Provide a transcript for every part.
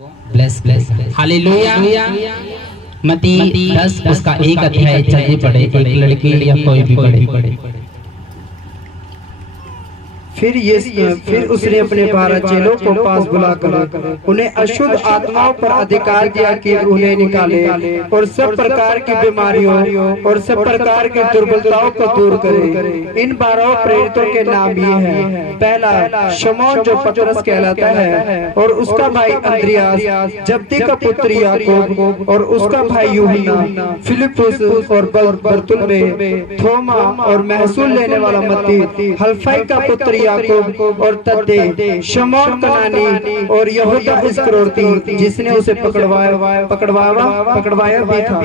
Bless bless hallelujah. मत्ती 10 उसका 1 अध्याय चलिए पढ़े, एक लड़की या कोई भी पढ़े। फिर उसने अपने 12 चेलों को पास बुलाकर उन्हें अशुद्ध आत्माओं पर अधिकार दिया कि उन्हें निकाले और सब प्रकार की बीमारियों और सब प्रकार की दुर्बलताओं को दूर करे। इन 12 प्रेरितों के नाम ये हैं। पहला शमौन जो पतरस कहलाता है, और उसका भाई अंद्रियास, जब्दी का पुत्र याकूब और उसका भाई यूहन्ना, फिलिप्पुस और बरतुल्मै, थोमा और महसूल लेने वाला मत्ती, हल्फई का पुत्र याकूब और तद्दे, शमौन कनानी और यहूदा इस्करियोती जिसने उसे पकड़वाया भी था।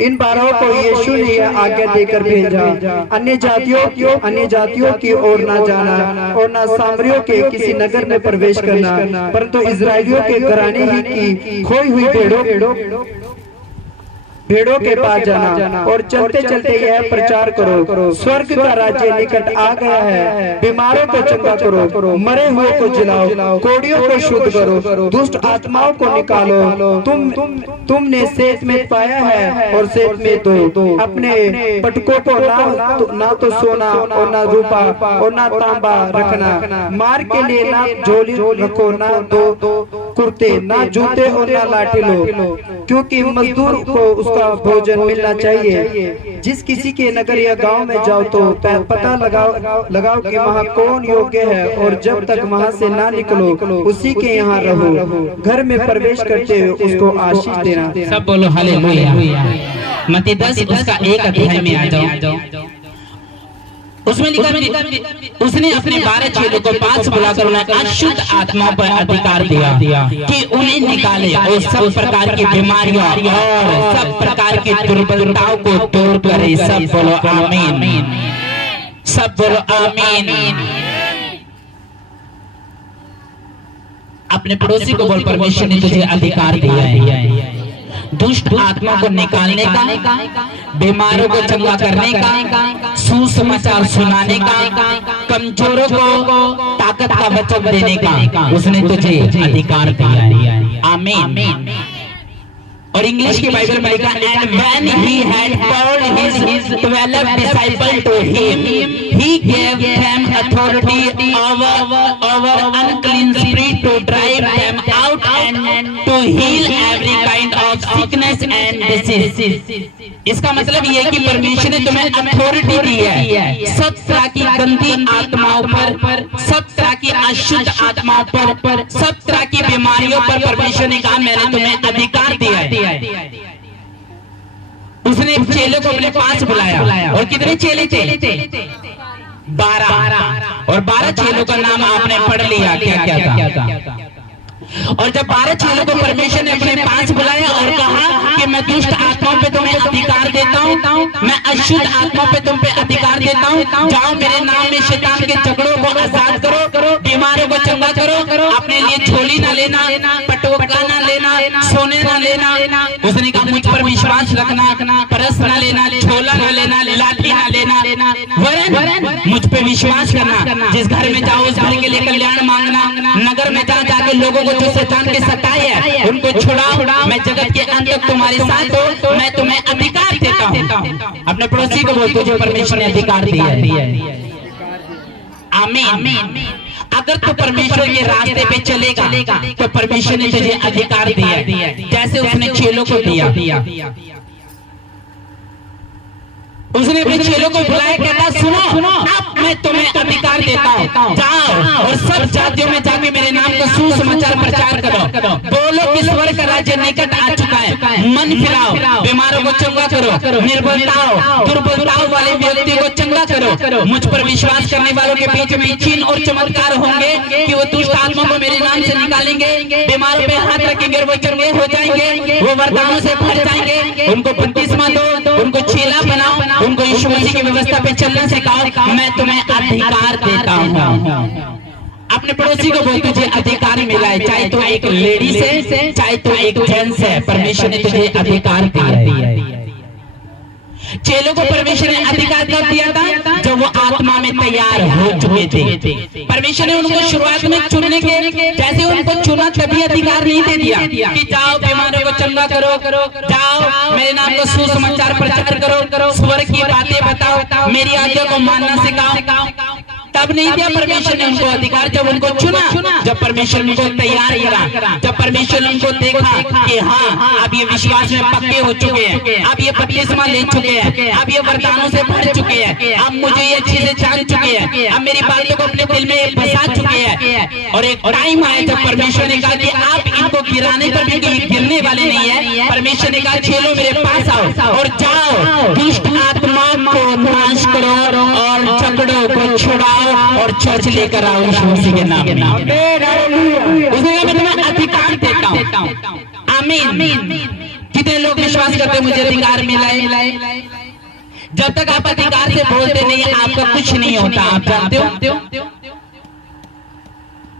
इन 12 को यीशु ने यह आज्ञा देकर भेजा, अन्य जातियों की ओर न जाना और न सामरियों के किसी नगर में प्रवेश करना, परंतु इजराइलियों के घराने ही की खोई हुई भेड़ों के पास जाना और चलते चलते यह प्रचार करो, स्वर्ग का राज्य निकट आ गया है। बीमारों को चंगा करो, मरे हुए को जिलाओ, कोढ़ियों को शुद्ध करो, दुष्ट आत्माओं को निकालो। तुमने सेत में पाया है और सेत में दो। अपने पटकों को ना तो सोना और ना रूपा और ना तांबा रखना, मार के लिए ना झोली रखो, ना दो कुर्ते, ना जूते और ना लाठी लो, क्योंकि मजदूर को उसका भोजन मिलना चाहिए। जिस किसी के नगर या गांव में जाओ तो पता लगाओ कि वहाँ कौन योग्य है, और जब तक वहाँ से ना निकलो उसी के यहाँ रहो। घर में प्रवेश करते हुए उसको आशीष देना। सब बोलो हालेलुया। मत्ती 10 उसका 1 अध्याय में आ जाओ। उसमें लिखा उसने अपने 12 चेलों को पास बुलाकर उन्हें अशुद्ध आत्माओं पर अधिकार दिया कि उन्हें निकाले और सब प्रकार की बीमारियों और सब प्रकार की दुर्बलताओं को दूर करे। सब बोलो आमीन, सब बोलो आमीन। अपने पड़ोसी को बोल, परमेश्वर ने तुझे अधिकार दिया है दुष्ट आत्मा को निकालने का, बीमारों को चंगा करने का, सुसमाचार सुनाने का, कमजोरों को ताकत का वचन देने का उसने तुझे अधिकार दिया है। आमीन। और इंग्लिश की बाइबल में लिखा, and when he had called his 12 disciple to him, he gave them authority over unclean spirit to drive them out and to heal every kind of sickness and disease. इसका मतलब ये है कि परमेश्वर ने तुम्हें अथॉरिटी दी है सब तरह की गंदी आत्माओं पर, सब तरह की अशुद्ध आत्माओं पर, सब तरह की बीमारियों पर परमेश्वर ने कहा मैंने तुम्हें अधिकार दिया है। उसने चेलों को अपने पास बुलाया, और कितने चेले थे? 12। और 12 चेलों का नाम आपने पढ़ लिया, क्या था। और जब 12 चेलों को परमेश्वर ने अपने पास बुलाया और कहा कि मैं दुष्ट आत्माओं पे तुम्हें अधिकार देता हूँ, मैं अशुद्ध आत्माओं पे तुम पे अधिकार देता हूँ, जाओ मेरे नाम में शैतान के झगड़ों को आजाद करो, बीमारों को चंगा करो, अपने लिए झोली ना लेना, पटोका ना लेना, सोने ना लेना। उसने कहा मुझ पर विश्वास रखना, परस ना लेना, झोला ना लेना, लाठी ना लेना, वरन मुझ पे विश्वास करना। जिस घर में जाओ उस घर के लिए कल्याण मांगना, नगर में जाके लोगों को जो शैतान के सताए है उनको छुड़ाओ, मैं जगत के अंत तक तुम्हारे साथ हूँ, मैं तुम्हें अधिकार देता हूँ। अपने पड़ोसी को बोल, तुझे परमेश्वर ने अधिकार दिया है। आमीन। अगर तू परमेश्वर के रास्ते पे चलेगा तो परमेश्वर ने तुझे अधिकार दिया है, जैसे उसने चेलों को दिया। उसने अपने चेलों को बुलाया, कहता सुनो अब मैं तुम्हें अधिकार देता हूँ, जाओ और सब जातियों में जाके मेरे नाम का सुसमाचार प्रचार करो, बोलो कि स्वर्ग का राज्य निकट आ चुका है, मन फिराओ, बीमारों को चंगा करो, निर्बलताओं दुर्बलताओं वाले व्यक्ति को चंगा करो। मुझ पर विश्वास करने वालों के बीच में चिन्ह और चमत्कार होंगे कि वो दुष्ट आत्मा को मेरे नाम से निकालेंगे, बीमारों पे हाथ रखेंगे वो चंगे हो जाएंगे, वो वरदानों से भर जाएंगे। उनको बपतिस्मा दो, उनको चेला बनाओ, उनको यीशु मसीह की व्यवस्था पे चलना सिखाओ, मैं तुम्हें अधिकार देता हूँ। अपने पड़ोसी को बोल, तुझे अधिकार मिला है, चाहे तो एक लेडीज है चाहे तो एक जेंट्स है, परमेश्वर ने तुझे अधिकार दिया है। चेलों को परमेश्वर ने अधिकार कब दिया था? जब वो आत्मा में तैयार हो चुके थे। परमेश्वर ने उनको शुरुआत में चुनने के, जैसे उनको चुना तभी अधिकार नहीं दे दिया कि जाओ बीमारों को चंगा करो, जाओ मेरे नाम को सुसमाचार प्रचार करो, स्वर्ग की बातें बताओ, मेरी आज्ञा को मानना सिखाओ। तब नहीं दिया परमेश्वर ने उनको अधिकार। जब उनको चुना, जब परमेश्वर ने उनको तैयार करा, जब परमेश्वर ने उनको देखा कि हाँ अब ये विश्वास में पक्के हो चुके हैं, अब ये बपतिस्मा ले चुके हैं, अब ये वरदानों से भर चुके हैं, अब मुझे ये चीजें जान चुके हैं, अब मेरी बातों को अपने दिल में बसा चुके हैं। और एक टाइम आया जब परमेश्वर ने कहा कि आप इनको गिराने पर भी कोई गिरने वाले नहीं है। परमेश्वर ने कहा चलो मेरे पास आओ और जाओ दुष्ट आत्माओं को नाश करो और झगड़ों को छुड़ाओ और चर्च लेकर आओ यीशु मसीह के नाम में। उसने कहा मैं तुम्हें अधिकार देता हूँ। आमीन। कितने लोग विश्वास करते मुझे अधिकार मिला है? जब तक आप अधिकार से बोलते नहीं आपका कुछ नहीं होता। आप जानते हो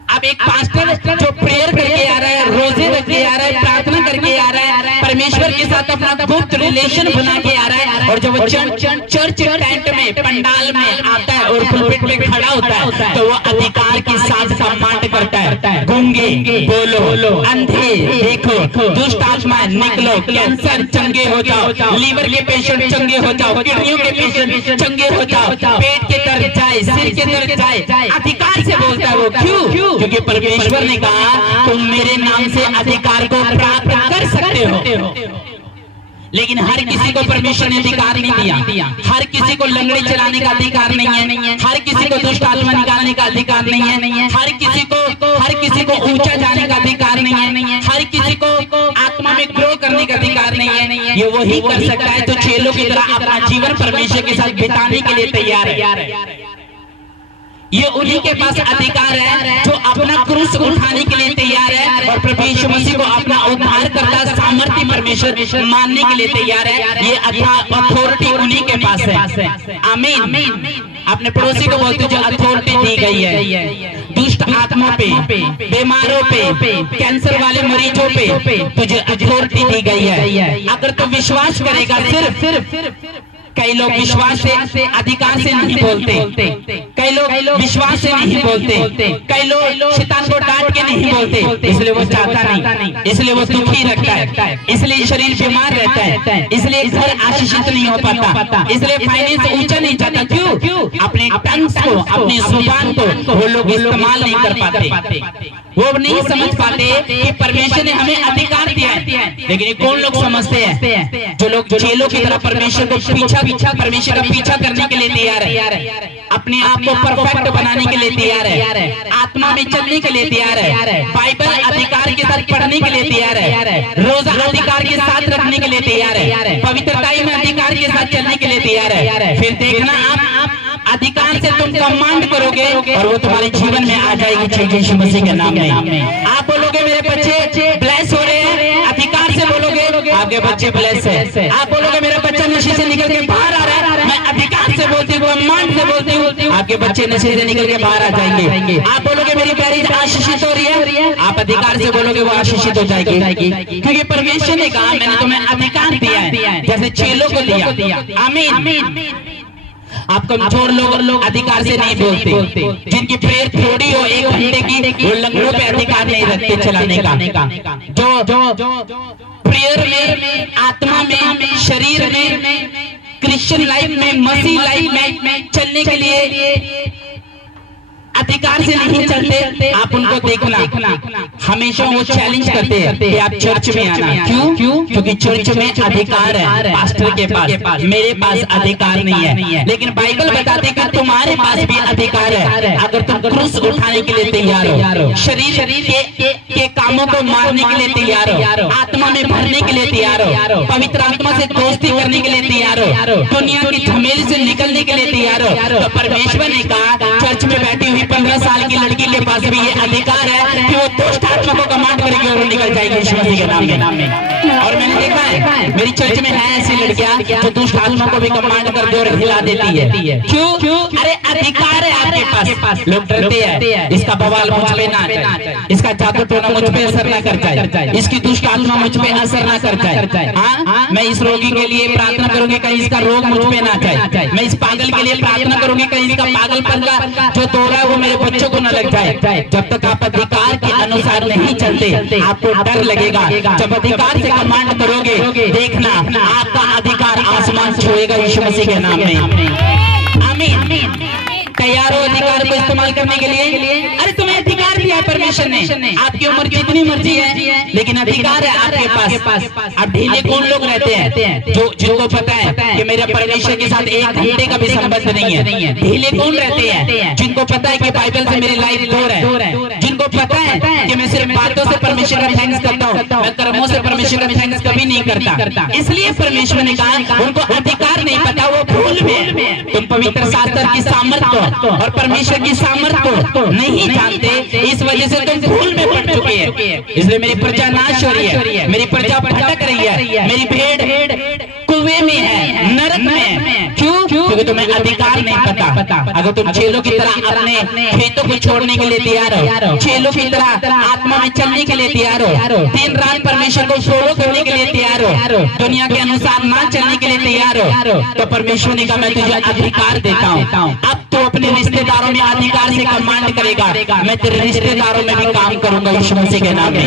अब एक पास्टर जो प्रेयर करके आ रहा है, रोजे रख के आ रहा है, प्रार्थना करके आ रहा है, परमेश्वर के साथ अपना गुप्त रिलेशन बना के आ रहा है, और जब वो चर्च टेंट में पंडाल में आता है और पुलपिट में खड़ा होता है तो वो अधिकार के साथ सम्मान करता है। गूंगे बोलो, अंधे देखो, दुष्ट आत्माएं निकलो, कैंसर चंगे हो जाओ, लीवर के पेशेंट चंगे हो जाओ, किडनियों के पेशेंट चंगे हो जाओ, पेट के दर्द जाए, सिर के दर्द जाए। अधिकार से बोलता है वो। क्यों? क्योंकि परमेश्वर ने कहा तुम मेरे नाम से अधिकार को प्राप्त कर सकते हो। लेकिन हर किसी को परमेश्वर ने अधिकार नहीं दिया। हर किसी को लंगड़े चलाने का अधिकार नहीं है, हर किसी को दुष्ट आत्मा निकालने का अधिकार नहीं है, हर किसी को ऊंचा जाने का अधिकार नहीं है, हर किसी को आत्मा में ग्रो करने का अधिकार नहीं है। ये वही कर सकता है जो चेलों की तरह अपना जीवन परमेश्वर के साथ बिताने के लिए तैयार है। ये उन्हीं के पास अधिकार है जो अपना क्रूस उठाने के लिए तैयार है और प्रभु यीशु मसीह को अपना उद्धार करता सामर्थ्य परमेश्वर मानने के लिए तैयार है। ये अथॉरिटी उन्हीं के पास है। आमीन। अपने पड़ोसी को बोलते जो अथॉरिटी दी गई है दुष्ट आत्माओं पे, बीमारों पे, कैंसर वाले मरीजों पे तुझे अथॉरिटी दी गई है। अगर तू विश्वास करेगा, सिर्फ कई लोग विश्वास से अधिकार से नहीं बोलते, कई लोग विश्वास से नहीं बोलते, कई लोग शैतान को डांट के नहीं बोलते, इसलिए वो चाहता नहीं, इसलिए वो दुखी रखता है, इसलिए शरीर बीमार रहता है, इसलिए घर आशीषित नहीं हो पाता, इसलिए फाइनेंस ऊंचा नहीं जाता। क्यों? अपने टंग्स को, अपनी जुबान को वो लोग इस्तेमाल नहीं कर पाते। वो नहीं समझ पाते कि परमेश्वर ने हमें अधिकार दिया है। लेकिन कौन लोग समझते हैं? जो लोग चेलों की तरह परमेश्वर का पीछा करने के लिए तैयार है, अपने आप को परफेक्ट बनाने के लिए तैयार है, आत्मा में चलने के लिए तैयार है, बाइबल अधिकार के साथ पढ़ने के लिए तैयार है, रोजा अधिकार के साथ रखने के लिए तैयार है, पवित्रता में अधिकार के साथ चलने के लिए तैयार है। फिर देखना आप अधिकार से तुम कमांड करोगे और वो तुम्हारे जीवन में आ जाएगी यीशु मसीह के नाम में। आप बोलोगे मेरे बच्चे ब्लेस हो रहे हैं, अधिकार से बोलोगे आपके बच्चे ब्लेस है। आप बोलोगे मेरा बच्चा नशे से निकल के बाहर आ रहा है, मैं अधिकार से बोलती हूँ, कमांड से बोलती हूँ, आपके बच्चे नशे से निकल के बाहर आ जाएंगे। आप बोलोगे मेरी मैरिज आशीषित हो रही है, आप अधिकार से बोलोगे वो आशीषित हो जाएगी, क्योंकि परमेश्वर ने कहा मैंने तुम्हें अधिकार दिया है जैसे चेलों को दिया। आमीन। आप कमजोर लोग अधिकार से नहीं बोलते, जिनकी प्रेयर थोड़ी हो 1 घंटे की, वो लंगड़ों पे अधिकार नहीं रखते चलाने का। जो प्रेयर में, आत्मा में, शरीर में, क्रिश्चियन लाइफ में, मसीह लाइफ में चलने के लिए अधिकार से नहीं चलते, आप उनको देखना हमेशा वो चैलेंज करते हैं कि आप चर्च में आना। क्यों? क्योंकि चर्च में अधिकार है पास्टर के पास, मेरे पास अधिकार नहीं है। लेकिन बाइबल बताते कि तुम्हारे पास भी अधिकार है अगर तुम क्रूस उठाने के लिए तैयार हो, शरीर के कामों को मारने के लिए तैयार हो, आत्मा में भरने के लिए तैयार हो, पवित्र आत्मा से दोस्ती करने के लिए तैयार हो, दुनिया की झमेले से निकलने के लिए तैयार हो। तो परमेश्वर ने कहा चर्च में बैठी हुई 15 साल की लड़की के पास भी ये अधिकार है कि वो दुष्ट आत्मा को कमांड करेगी और वो निकल जाएगी यीशु मसीह के नाम में। और मैंने देखा है है मेरी चर्च में है ऐसी लड़कियां जो दुष्ट आत्मा को भी कमांड कर दे और हिला देती है। क्यों? अरे अधिकार है आपके पास। लोग डरते हैं इसका बवाल मुझ पे ना जाए, इसका जादू टोना मुझ पे असर ना कर जाए, इसकी दुष्ट आत्मा मुझ पे असर ना कर जाए। हाँ, मैं इस रोगी के लिए प्रार्थना करूंगी कहीं इसका रोग मुझ पे ना जाए, मैं इस पागल के लिए प्रार्थना करूंगी कहीं इसका पागलपन का जो दौरा है वो मेरे बच्चों को न लग जाए। जब तक आप अधिकार के अनुसार नहीं चलते आपको डर लगेगा। जब अधिकार से कमांड करोगे देखना आपका अधिकार आसमान छुएगा यीशु मसीह के नाम में। आमीन। तैयार हो अधिकार को इस्तेमाल करने के लिए? अरे तुम्हें अधिकार दिया है परमेश्वर ने, आपकी उम्र जितनी मर्जी है लेकिन अधिकार है आपके पास। अब ढीले कौन लोग रहते हैं जो जिनको पता है कि मेरे परमेश्वर के साथ 1 घंटे का भी संबंध नहीं है? ढीले कौन रहते हैं जिनको पता है कि बाइबल से मेरी लाइफ दूर है, जिनको पता है कि मैं सिर्फ बातों से परमेश्वर का थैंक्स करता हूँ, मैं कर्मों से परमेश्वर का थैंक्स कभी नहीं करता। इसलिए परमेश्वर ने कहा उनको अधिकार नहीं पता, वो भूल में। तुम पवित्र शास्त्र की सामर्थ्य और परमेश्वर की सामर्थ्य को नहीं जानते, इस वजह से तुम भूल में पड़ चुके हैं। इसलिए मेरी प्रजा नाश हो रही है, मेरी प्रजा भटक रही है, मेरी भेड़ कुएं में है, नरक में है। क्यों? क्योंकि तुम्हें अधिकार नहीं पता। अगर तुम चेलों की तरह अपने खेतों को छोड़ने के लिए तैयार हो, चेलों की तरह आत्मा में चलने के लिए तैयार हो, दिन रात परमेश्वर को फॉलो करने के लिए तैयार हो, दुनिया के अनुसार ना चलने के लिए तैयार हो, तो परमेश्वर ने कहा मैं तुझे अधिकार देता हूँ। अब तो अपने रिश्तेदारों में अधिकार से कमांड करेगा, मैं तेरे रिश्तेदारों में भी काम करूंगा यीशु मसीह के नाम में,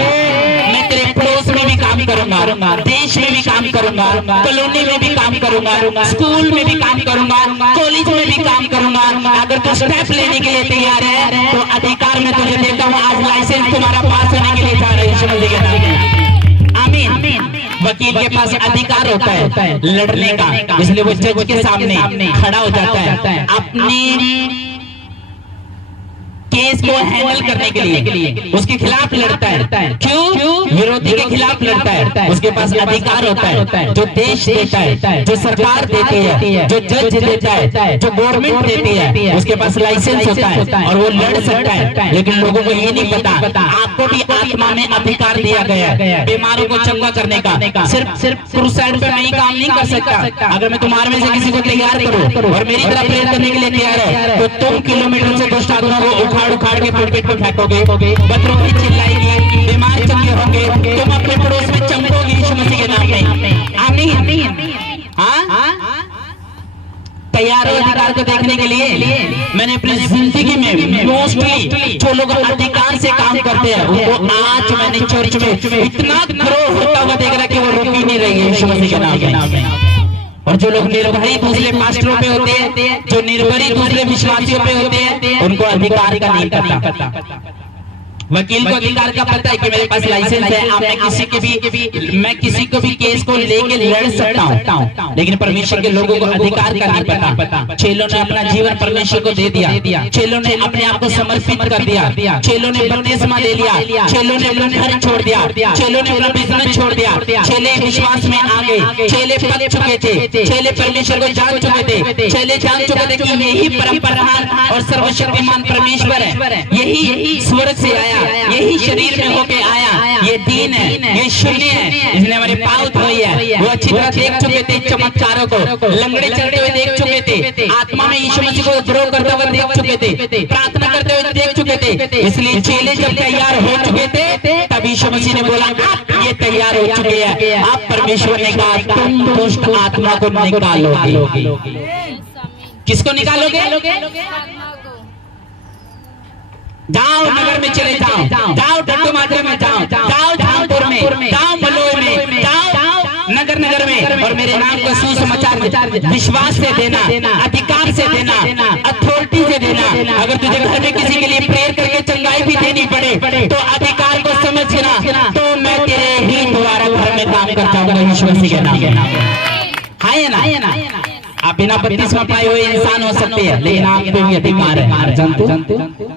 मैं तेरे पड़ोस में भी काम करूंगा, देश में भी काम करूंगा, कॉलोनी में भी काम करूंगा, स्कूल में भी काम करूंगा, कॉलेज में भी काम करूंगा। अगर तू स्टेप लेने के लिए तैयार है तो अधिकार मैं तुझे देता हूँ। आज लाइसेंस तुम्हारा पास होने के लिए जा रहा है यीशु मसीह के नाम में। आमीन। वकील के पास अधिकार होता है लड़ने का, इसलिए वो जज के सामने खड़ा हो जाता है अपने केस को हैंडल करने के लिए, उसके खिलाफ लड़ता है। क्यों? विरोधी के खिलाफ लड़ता है। उसके पास अधिकार होता है जो देश देता है, जो सरकार देती है, जो जज देता है, जो गवर्नमेंट देती है, उसके पास लाइसेंस होता है और वो लड़ सकता है। लेकिन लोगों को ये नहीं पता आपको भी आत्मा में अधिकार दिया गया है बीमारों को चंगा करने का। सिर्फ क्रूसाइड पे मैं ही काम नहीं कर सकता। अगर मैं तुम्हारे में से किसी को तैयार करूं और मेरी तरफ प्रेयर करने के लिए तैयार है तो तुम किलोमीटर से दुष्ट आत्मा को उखाड़ के पेट पे फेंकोगे, बच्चों की चिल्लाएंगे, बीमार चंगे होंगे, तुम अपने पड़ोस में चमकोगे यीशु मसीह के नाम में। आमीन। हाँ, तैयार हो अधिकार को देखने के लिए? मैंने अपनी जिंदगी में मोस्टली जो लोग अधिकार से काम करते हैं उनको आज मैंने चर्च में इतना ग्रो होता हुआ देख रहा कि वो रुक ही नहीं रही है यीशु मसीह के नाम में। और जो लोग निर्भरी दूसरे पास्टरों पे होते हैं, जो निर्भरी दूसरे विश्वासियों पे होते हैं, उनको अधिकार का नहीं पता। वकील को अधिकार का पता है कि मेरे पास लाइसेंस है, अब मैं किसी को भी केस को लेके लड़ सकता हूँ, लेकिन परमेश्वर के लोगों को अधिकार का नहीं पता। चेलों ने अपना जीवन परमेश्वर को दे दिया, चेलों ने अपने आप को समर्पित कर दिया, चेलों ने बपतिस्मा ले लिया, चेलों ने अपना घर छोड़ दिया, चेलों ने अपना बिजनेस छोड़ दिया, चेले विश्वास में आ गए, चेले पल चुके थे, चेले परमेश्वर को जान चुके थे, चेले जान चुके थे कि यही परम प्रधान और सर्वशक्तिमान परमेश्वर है, यही स्वर्ग से आया, यही शरीर में होके आया, ये दीन है, ये शून्य है, इसने हमारे पाँव धोए है। वो अच्छी तरह देख चुके थे चमत्कारों को, लंगड़े चलते हुए देख चुके थे, आत्मा में यीशु मसीह को द्रोह करते हुए देख चुके थे, प्रार्थना करते हुए देख चुके थे। इसलिए चेले जब तैयार हो चुके थे तब यीशु मसीह ने बोला आप ये तैयार हो चुके हैं। आप परमेश्वर ने कहा तुम दुष्ट आत्मा को निकालोगे। किसको निकालोगे? जाओ नगर में चले जाओ डट्टू मात्रे में जाओ झामपुर में, जाओ मलोई में, जाओ नगर में, और मेरे नाम को सुसमाचार विश्वास से देना, अधिकार से देना, अथॉरिटी से देना। अगर तुझे घर में किसी के लिए प्रेयर करके चंगाई भी देनी पड़े तो अधिकार को समझना, तो मैं तेरे ही द्वारा घर में काम कर जाऊंगा यीशु मसीह के नाम में। है ना? आप बिना बपतिस्मा पाए हुए इंसान हो सकते हैं, लेकिन आप पे भी अधिकार है। जानते?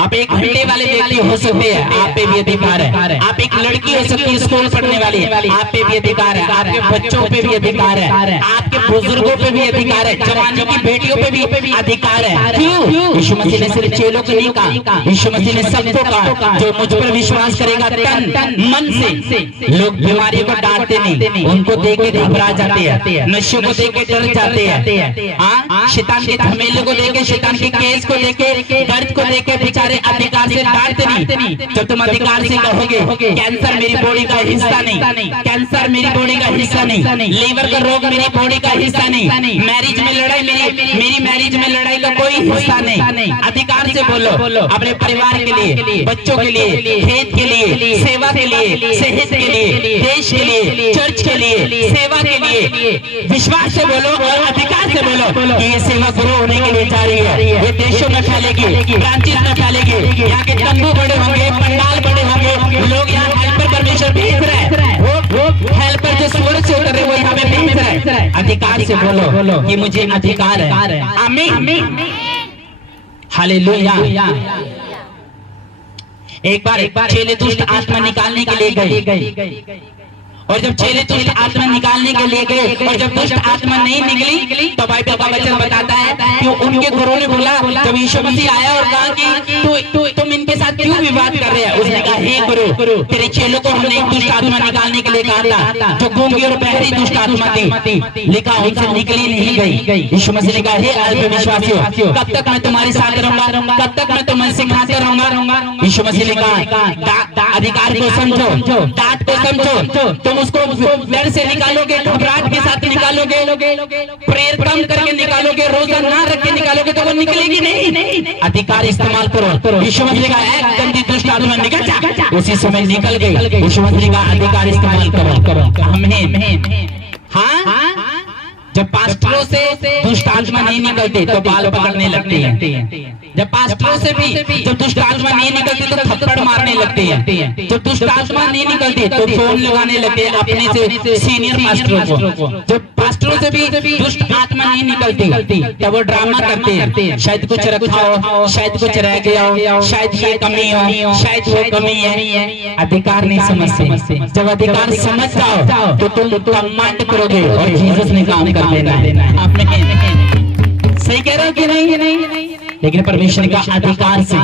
आप एक घंटे वाले व्यक्ति हो सकते हैं, आप पे भी अधिकार है। आप एक लड़की हो सकती है स्कूल पढ़ने वाली, आप पे भी अधिकार है। आपके बच्चों पे भी अधिकार है, आपके बुजुर्गों पे भी अधिकार है, जवानी की बेटियों पे भी अधिकार है। क्यों? यीशु मसीह ने सिर्फ चेलों को नहीं कहा, यीशु मसीह ने सबको कहा जो मुझ पर विश्वास करेगा तन मन से। लोग बीमारियों को डांटते नहीं, उनको देख के घबरा जाते हैं, नशों को देख के डर जाते हैं, हाँ, शैतान के झमेले को देख के, शैतान के केस को देख के, दर्द को देख के बेचारे अधिकार से डांटते नहीं। जब तुम अधिकार से कहोगे कैंसर मेरी बॉडी का हिस्सा नहीं, कैंसर मेरी बॉडी का हिस्सा नहीं, लीवर का रोग मेरी बॉडी का हिस्सा नहीं, मैरिज में लड़ाई मेरी मैरिज में लड़ाई का कोई हिस्सा नहीं। अधिकार से बोलो, अपने परिवार के लिए, बच्चों के लिए, खेत के लिए, सेवा के लिए, सेहत के लिए, देश के लिए, चर्च के लिए, सेवा के लिए विश्वास से बोलो और अधिकार से बोलो कि ये सेवा ग्रो होने के लिए जा रही है, ये देशों में फैलेगी, ब्रांचेस में फैलेगी, यहाँ के तंबू बड़े होंगे, पंडाल बड़े होंगे, लोग यहाँ हेल्पर परमेश्वर भेज रहे हैं, वो हेल्पर जो स्वर्ग से उतर रहे वो यहाँ पे भेज रहे हैं। अधिकार से बोलो कि मुझे अधिकार है। आमीन, हालेलुया। एक बार चेले दुष्ट आत्मा निकालने के लिए गए, और जब चेले दुष्ट आत्मा निकालने के लिए गए और जब दुष्ट आत्मा नहीं निकली तो बाइबल का वचन बताता है कि उनके गुरु ने बोला, जब यीशु मसीह आया और कहा कि तुम इनके साथ क्यों विवाद कर रहे हैं, उसने कहा हे गुरु, तेरे चेलों को हमने एक दुष्ट आत्मा निकालने के लिए कहा था जो गूंगी और बहरी दुष्ट आत्मा थी, लिखा उनसे निकली नहीं गई। यीशु मसीह ने कहा हे अल्पविश्वासियों, कब तक मैं तुम्हारे साथ रहूंगा, कब तक मैं तुम्हें सिखाते रहूंगा। यीशु मसीह ने कहा अधिकार को समझो, डांट को समझो, तुम उसको डर से निकालोगे, घबराहट के साथ निकालोगे, प्रेयर कम करके निकालोगे, रोजा ना रख के निकालोगे तो वो निकलेगी नहीं। अधिकार इस्तेमाल करो। यीशु मसीह का एक गंदी दुष्ट आत्मा निकल जा, उसी समय निकल गई। यीशु मसीह का अधिकार इस्तेमाल करो। आमीन। हाँ, जब पास्टरों से दुष्ट आत्मा नहीं निकलते तो बाल पकड़ने लगते हैं, जब पास्टरों से भी जब दुष्ट आत्मा नहीं निकलती तो थप्पड़ मारने लगते हैं, जब दुष्ट आत्मा नहीं निकलती तो फोन लगाने लगते हैं अपने से सीनियर पास्टरों को, जब पास्टरों से भी दुष्ट आत्मा नहीं निकलती तब वो ड्रामा करते हैं, शायद कुछ रखा हो, शायद कुछ रह गया हो, शायद ये कमी हो, शायद वो कमी है। अधिकार नहीं समझते, जब अधिकार समझ जाओ तो तुम कमांड करोगे और जीसस ने काम कर देना है। आपने सही कह रहे हो कि नहीं? लेकिन परमेश्वर का अधिकार से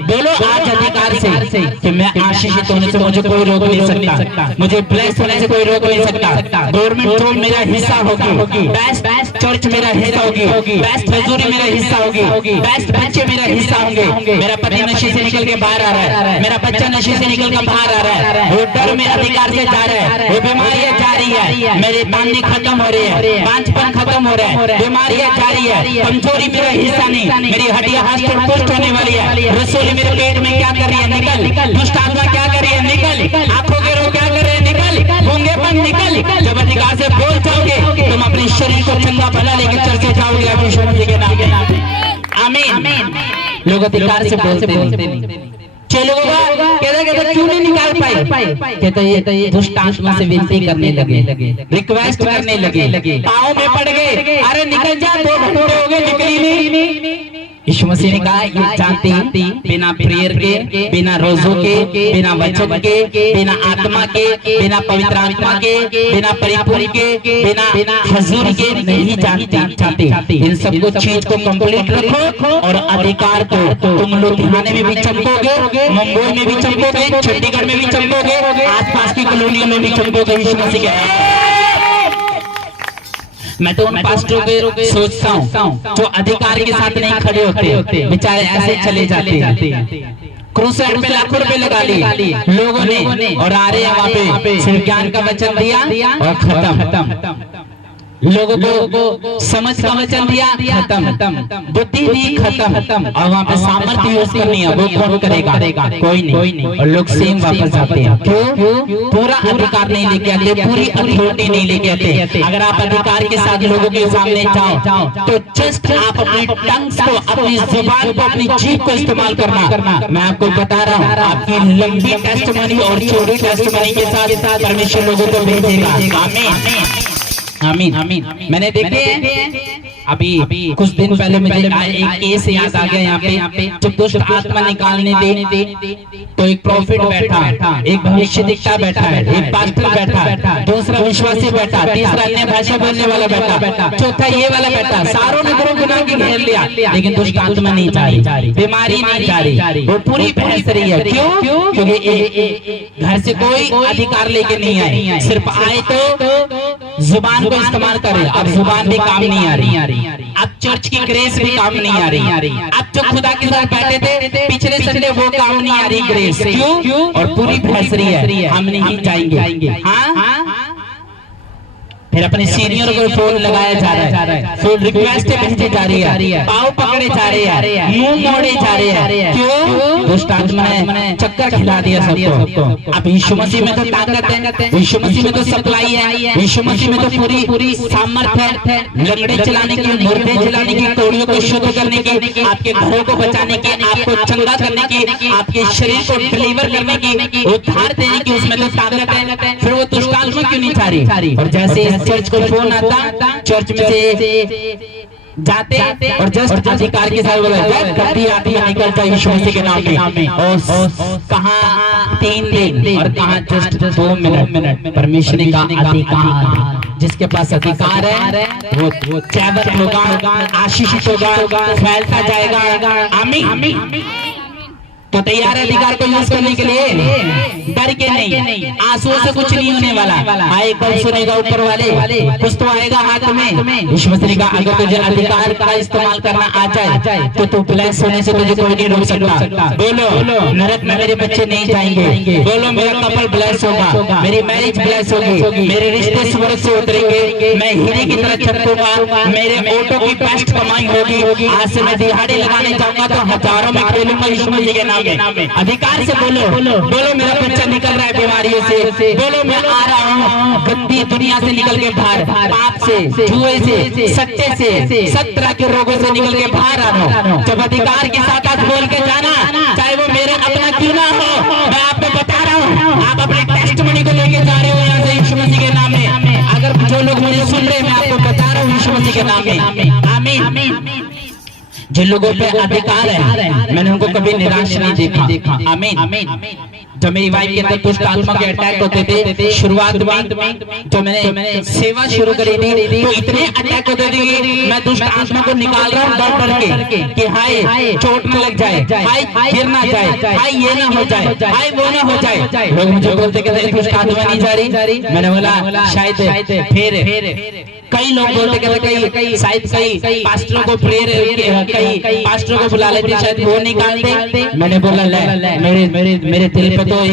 बोलो, आज अधिकार से कि मैं आशीषित होने से मुझे कोई रोक नहीं सकता, मुझे ब्लेस होने से कोई रोक नहीं सकता। गवर्नमेंट जॉब मेरा हिस्सा होगी, बेस्ट चर्च मेरा हिस्सा होगी, बेस्ट मजदूरी मेरा हिस्सा होगी, बेस्ट बच्चे मेरा हिस्सा होंगे। मेरा पति नशे से निकल के बाहर आ रहा है, मेरा बच्चा नशे से निकल कर बाहर आ रहा है, वो डर में अधिकार से जा रहा है, वो बीमारियां जा रही है, मेरी पानी खत्म हो रही है, बांझपन खत्म हो रहा है, बीमारियां जा रही है, कमजोरी मेरा हिस्सा नहीं, मेरी हड्डियां हष्ट पुष्ट होने वाली है। रसोली मेरे पेट में क्या कर रही है, निकल। दुष्ट आत्मा क्या कर रही है, निकल। आंखों के रोग क्या कर रहे हैं, निकल। गूंगेपन निकल। जब अधिकार से बोल जाओगे तुम अपने शरीर को चंगा भला लेकर चल के जाओगे यीशु मसीह के नाम में। आमीन। लोग अधिकार से बोलते नहीं, चलो कहते क्यों नहीं निकाल पाए, कहते ये दुष्ट आत्मा से विनती करने लगे, रिक्वेस्ट करने लगे, पाँव में पड़ गए, अरे निकल जा, 2 घंटे हो गए निकली नहीं। यीशु मसीह ने कहा ये जानती बिना प्रेयर के, बिना रोजों के, बिना वचन के, बिना आत्मा के, बिना पवित्र आत्मा के, बिना परिपूर्ण के, बिना हजूर के नहीं जानती। इन सब को चीज को कंप्लीट रखो और अधिकार को तुम लुधियाने में भी चमकोगे, मुंबई में भी चमकोगे, चंडीगढ़ में भी चमकोगे, आसपास की कॉलोनियों में भी चमकोगे। यीशु मसीह के मैं तो उन पास्टरों पे सोचता हूँ जो अधिकार के साथ नहीं खड़े होते, बेचारे ऐसे चले जाते हैं। क्रूसेड पे लाखों रुपए लगा लिए लोगों ने और आ रहे हैं वहाँ पे सिर्फ ज्ञान का वचन दिया और खत्म। लोगों को समझ का वचन दिया, खत्म। बुद्धि दी, खत्म। और वहाँ पे सामर्थ्य यूज करनी है, वो कौन करेगा? कोई नहीं। और लोग सेम वापस जाते हैं। क्यों? पूरा अधिकार नहीं लेके आते, पूरी अथॉरिटी नहीं लेके आते। अगर आप अधिकार के साथ लोगों के सामने जाओ तो जस्ट आप अपनी टंग्स को, अपनी जुबान को, अपनी जीभ को इस्तेमाल करना। मैं आपको बता रहा हूँ, आपकी लंबी टेस्टमनी और छोटी टेस्टमनी के साथ परमेश्वर लोगों को भेजेगा। आमीन। मैंने देखे हैं अभी कुछ दिन पहले मुझे एक केस याद आ गया यहाँ पे, जब दुष्ट आत्मा निकालने दे तो एक प्रॉफिट बैठा, एक भविष्यद्वक्ता बैठा है, एक पास्टर बैठा, दूसरा विश्वासी बैठा, तीसरा अन्य भाषा बोलने वाला बैठा, चौथा ये वाला बैठा। सारों ने गुरु गुनाह की घेर लिया, लेकिन दुष्ट आत्मा नहीं जा रही, बीमारी नहीं जा रही, वो पूरी बहस रही है। क्यों? क्योंकि घर से कोई अधिकार लेके नहीं आए, सिर्फ आए तो जुबान को इस्तेमाल करे। अब जुबान भी काम नहीं आ रही, अब चर्च की ग्रेस भी काम नहीं आ रही, अब जो खुदा के साथ बैठे थे पिछले संडे वो काम नहीं आ रही ग्रेस। क्यों? और पूरी बहस रही है, हम नहीं जाएंगे। हाँ, फिर अपने सीनियर को फोन लगाया जा रहा है, फिर रिक्वेस्ट भेजी जा रही है, पाव पकड़े जा रहे हैं, मुंह मोड़े जा रहे हैं। क्यों? दुष्ट आत्मा ने चक्कर खिला दिया सबको। अब यीशु मसीह में तो ताकत है, यीशु मसीह में तो सप्लाई है, यीशु मसीह में तो पूरी सामर्थ्य है, लंगड़े चलाने की, मुर्दे चलाने की, कोड़ियों को शुद्ध करने की, आपके घरों को बचाने की, आपको चंगा करने की, आपके शरीर को डिलीवर करने की, उद्धार देने की, उसमें तो ताकत है। फिर वो दुष्ट आत्मा क्यों नहीं जा रही? और जैसे चर्च को फोन आता, चर्च में से जाते और जस्ट अधिकार के साथ बोला गंदी आत्मा निकल जाए यीशु मसीह के नाम में। और कहाँ 3 दिन और कहाँ जस्ट 2 मिनट। परमेश्वर का अधिकार, जिसके पास अधिकार है वो चैबत होगा, आशीषित होगा, फैलता जाएगा। आमीन। तो तैयार है अधिकार को यूज करने के लिए, डर के नहीं, आंसुओं से कुछ नहीं होने वाला। आए कल सुनेगा ऊपर वाले, कुछ तो आएगा हाथ में। यीशु मसीह का अगर तुझे अधिकार का इस्तेमाल करना आ जाए तो तू ब्लेस होने से तुझे कोई नहीं रोक सकता। बोलो नरक में मेरे बच्चे नहीं जाएंगे, बोलो मेरा कपल ब्लेस होगा, मेरी मैरिज ब्लेस होगी, मेरे रिश्ते स्वर्ग से उतरेंगे, मैं हीरे की तरह चमकूंगा, मेरे ऑटो की बेस्ट कमाई होगी, आज से मैं दिहाड़ी लगाने जाऊंगा तो हजारों में खेलूंगा यीशु मसीह के नाम में। अधिकार से बोलो मेरा बच्चा निकल रहा है बीमारियों से, बोलो मैं आ रहा हूँ गंदी दुनिया से निकल के बाहर, पाप से, जुए से, सट्टे से, सब तरह के रोगों से निकल के बाहर आ रहा हूँ। जब अधिकार के साथ आप बोल के जाना, चाहे वो मेरे अपना क्यों ना हो, मैं आपको बता रहा हूँ, आप अपने टेस्टमनी को लेके जा रहे हो यहाँ से यीशु मसीह के नाम में। अगर जो लोग मुझे सुन रहे हैं, मैं आपको बता रहा हूँ यीशु मसीह के नाम में। आमीन। जिन लोगों पे अधिकार है मैंने उनको कभी निराश नहीं देखा। आमीन। जब मेरी वाइफ के अंदर दुष्ट आत्मा के अटैक होते थे शुरुआत में, तो मैंने सेवा शुरू करी थी, तो इतने अटैक होते थे, मैं दुष्ट आत्मा को निकाल रहा हूँ डर के कि हाय चोट न लग जाए, हाय गिर ना जाए, हाय ये ना हो जाए, हाय वो ना हो जाए। लोग मुझे बोलते कहते दुष्ट आत्मा नहीं जा रही। मैंने बोला शायद फिर कई लोग बोलते कहते कई शायद कई पास्टरों को प्रेयर, कई पास्टरों को बुला लेते शायद वो निकालते। मैंने बोला मेरे दिल पे तो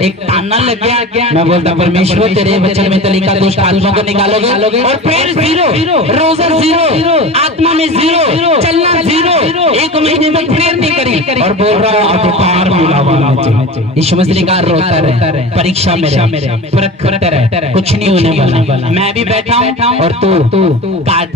एक ताना लग गया। मैं बोलता परमेश्वर तेरे वचन में तो लिखा दुष्ट आत्मा को निकालोगे, और फिर 0, रोजा 0, आत्मा में 0, चलना 0, 1 महीने में प्रेयर नहीं करी, और बोल रहा हूँ अधिकार मिला हुआ। यीशु मसीह का रोता रहे, परीक्षा में परख करता रहे, कुछ नहीं होने वाला। मैं भी बैठा हूँ और तू काट।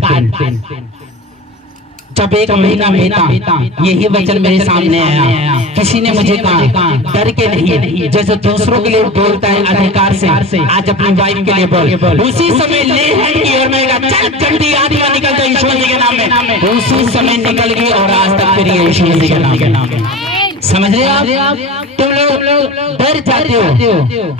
जब 1 महीना बीता, यही वचन मेरे सामने आया, किसी ने मुझे कहा डर के नहीं, जैसे दूसरों के लिए बोलता है अधिकार से, आज अपनी वाइफ के लिए बोल। उसी समय ले हैंड की और मैं कहा चल जल्दी आत्मा निकल जाए यीशु मसीह के नाम में। उसी समय निकल गई और आज तक फिर यीशु मसीह के नाम में। समझ रहे आप? तुम लोग डर जाते हो।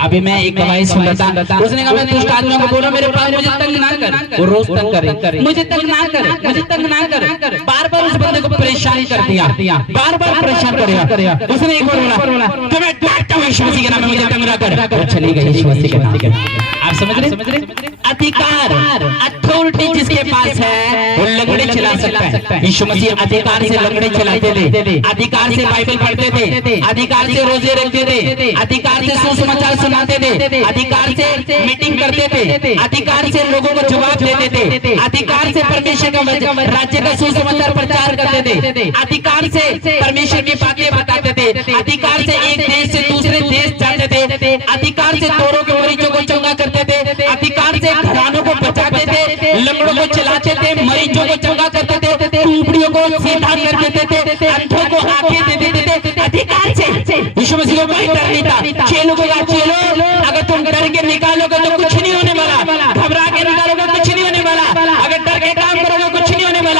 अभी मैं एक गवाही सुन रहा था, उसने कहा मैं दुष्ट आत्मा को बोला मेरे पास मुझे तंग ना कर, वो रोज तंग करे, मुझे तंग ना कर, बार उस बंदे को परेशान कर दिया, बार परेशान कर। उसने एक बार बोला तो मैं डरता हूँ यीशु मसीह के नाम में, मुझे तंग ना कर, चली गई यीशु मसीह के नाम में। आप समझ रहे? अधिकार, अथॉरिटी जिसके पास है वो लंगड़े चला सकता है। यीशु मसीह अधिकार से लंगड़े चलाते थे, अधिकार से बाइबल पढ़ते थे, अधिकार से रोजे रखते थे, अधिकार से सुसमाचार सुनाते थे, अधिकार से मीटिंग करते थे, अधिकार से लोगों को जवाब देते थे, अधिकार से परमेश्वर का राज्य का सुसमाचार प्रचार करते थे, अधिकार से परमेश्वर की बातें बताते थे, अधिकार से एक देश से दूसरे देश जाते थे, अधिकार से तोड़ों के मरीजों को चंगा करते थे, अधिकार से घरानों को बचाते थे, लंगड़ों को चलाते थे, मरीजों को चंगा करते थे, टुकड़ियों को सीधा कर देते थे, अंधों को आंखें दे देते थे। अधिकार से यीशु मसीह को कोई डर नहीं था। चेलों को चेलो अगर तुम डर के निकालोगे तो कुछ नहीं होने वाला, घबरा के निकालोगे कुछ नहीं होने वाला, अगर डर के काम करोगे कुछ नहीं होने वाला।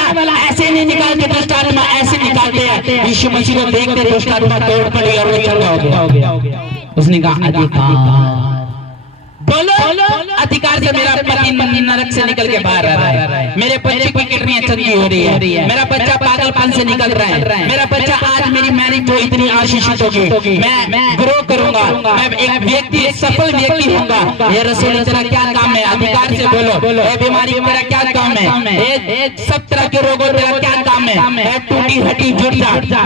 यीशु मसीह को देखते दुष्ट आत्मा तोड़ पड़ी और वो चंगा हो गया। उसने कहा अधिकार बोलो, अधिकार से मेरा पति नरक से निकल के बाहर आ रहा है, मेरे बच्चे की किडनियां चंगी हो रही है, मेरा बच्चा पागलपन से निकल रहा है, मेरा बच्चा आज मेरी मैरिज जो इतनी आशीषित होगी, मैं ग्रो करूंगा, मैं एक व्यक्ति सफल व्यक्ति होऊंगा। ये रसूल तेरा क्या काम है? अधिकार से बोलो। ये बीमारी तेरा क्या काम है? ये सब तरह के रोगों तेरा क्या काम है? टूटी हड्डी जुड़ जा,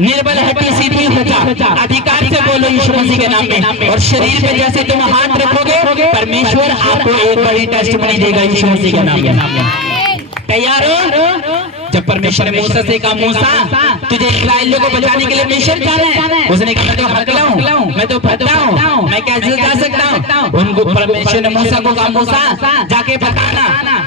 निर्बल हड्डी सीधी हो जा। अधिकार से बोलो यीशु मसीह के नाम में। और शरीर पे जैसे तुम हाथ रखोगे परमेश्वर आपको एक बड़ी टेस्टिमनी देगा यीशु मसीह के नाम में। तैयार हो? जब परमेश्वर ने मूसा से कहा, मूसा तुझे इस्राएलियों को बचाने के लिए मिशन जाना है, उसने कहा मैं तो हकला हूँ, मैं तो भटका हूँ, मैं कैसे जा सकता हूँ? उनको परमेश्वर ने मूसा को कहा, मूसा जाके बताना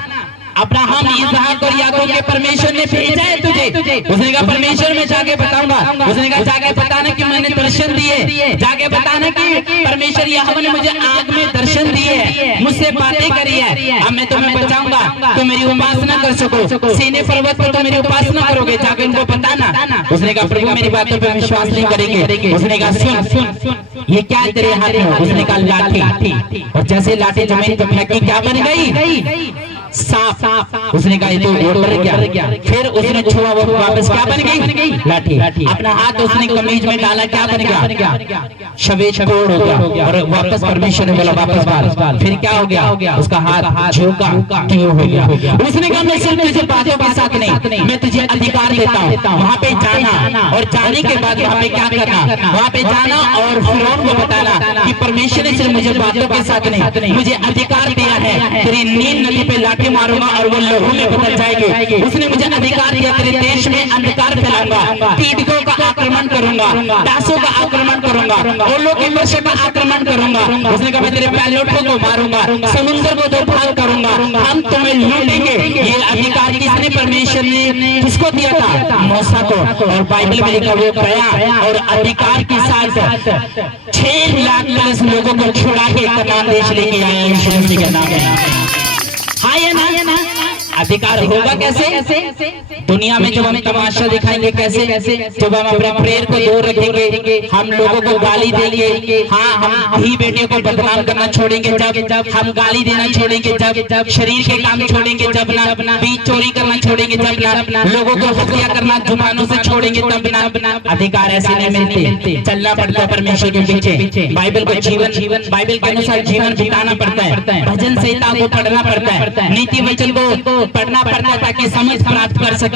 अब्राहम इसहाक और याकूब के परमेश्वर ने भेजा है तुझे। उसने कहा परमेश्वर मैं जाके बताऊंगा। उसने कहा जाके बताना कि मैंने दर्शन दिए, जाके बताना कि परमेश्वर यहोवा ने मुझे आग में दर्शन दिए, मुझसे बातें करी है, अब मैं तुम्हें बचाऊंगा, तो मेरी उपासना कर सको, सीने पर्वत पर तो मेरी उपासना करोगे, जाके उनको बताना। उसने कहा प्रभु मेरी बातों पर विश्वास नहीं करेंगे। उसने कहा सुन ये क्या है तेरे हाथ में? उसने कहा लाठी। और जैसे लाठी जमीन पर फेंकी क्या बन गई? सांप। उसने कहा ये तो डर गया। फिर उसने छुआ वो वापस क्या बन गई? लाठी। अपना हाथ उसने कमीज में डाला, क्या बन गया? शवेद कोड़ हो गया। और वापस परमेश्वर ने बोला वापस डाल। फिर क्या हो गया? उसका हाथ झोंका, क्यों हो गया? उसने कहा मैं सिर्फ तुझे बातों के साथ नहीं, मैं तुझे अधिकार देता हूँ। वहाँ पे जाना और जाने के बाद वहाँ पे क्या करना? वहाँ पे जाना और फिरौन को बताना कि परमेश्वर ने सिर्फ मुझे बातों के साथ नहीं, मुझे अधिकार दिया है, तेरी नील नदी पे लाठी मारूंगा और वो लहू में बदल जाएगी। उसने मुझे अधिकार दिया तेरे देश में अंधकार फैलाऊंगा, पीड़ितों का आक्रमण करूंगा, दासों का आक्रमण करूंगा, और लोग के वर्ष का आक्रमण करूंगा। उसने कहा मैं तेरे पैलोठों को मारूंगा, समुद्र को दो भाग करूंगा, हम तुम्हें लूटेंगे। ये अधिकार किसने? परमेश्वर ने किसको दिया था? मूसा को। और बाइबल में लिखा वो गया और अधिकार के साथ 6 लाख प्लस लोगों को छुड़ा के कनान देश लेके आया यीशु मसीह के नाम में। हाँ या ना? अधिकार होगा कैसे? दुनिया में जब हम तमाशा दिखाएंगे कैसे? जब हम अपने प्रेयर को दूर रखेंगे, हम लोगों को गाली देंगे, हाँ हम ही बेटियों को बदनाम करना छोड़ेंगे, जब हम गाली देना छोड़ेंगे, जब शरीर के काम छोड़ेंगे, जब ना बीज चोरी करना छोड़ेंगे, जब ना लोगों को हत्या करना जुबानों से छोड़ेंगे, तब ना अधिकार ऐसे नहीं मिलते। चलना पड़ता है परमेश्वर के पीछे, बाइबल को जीवन बाइबल के अनुसार जीवन बिताना पड़ता है, भजन संहिता को पढ़ना पड़ता है, नीति वचन को पढ़ना पड़ता है ताकि समझ प्राप्त कर सके।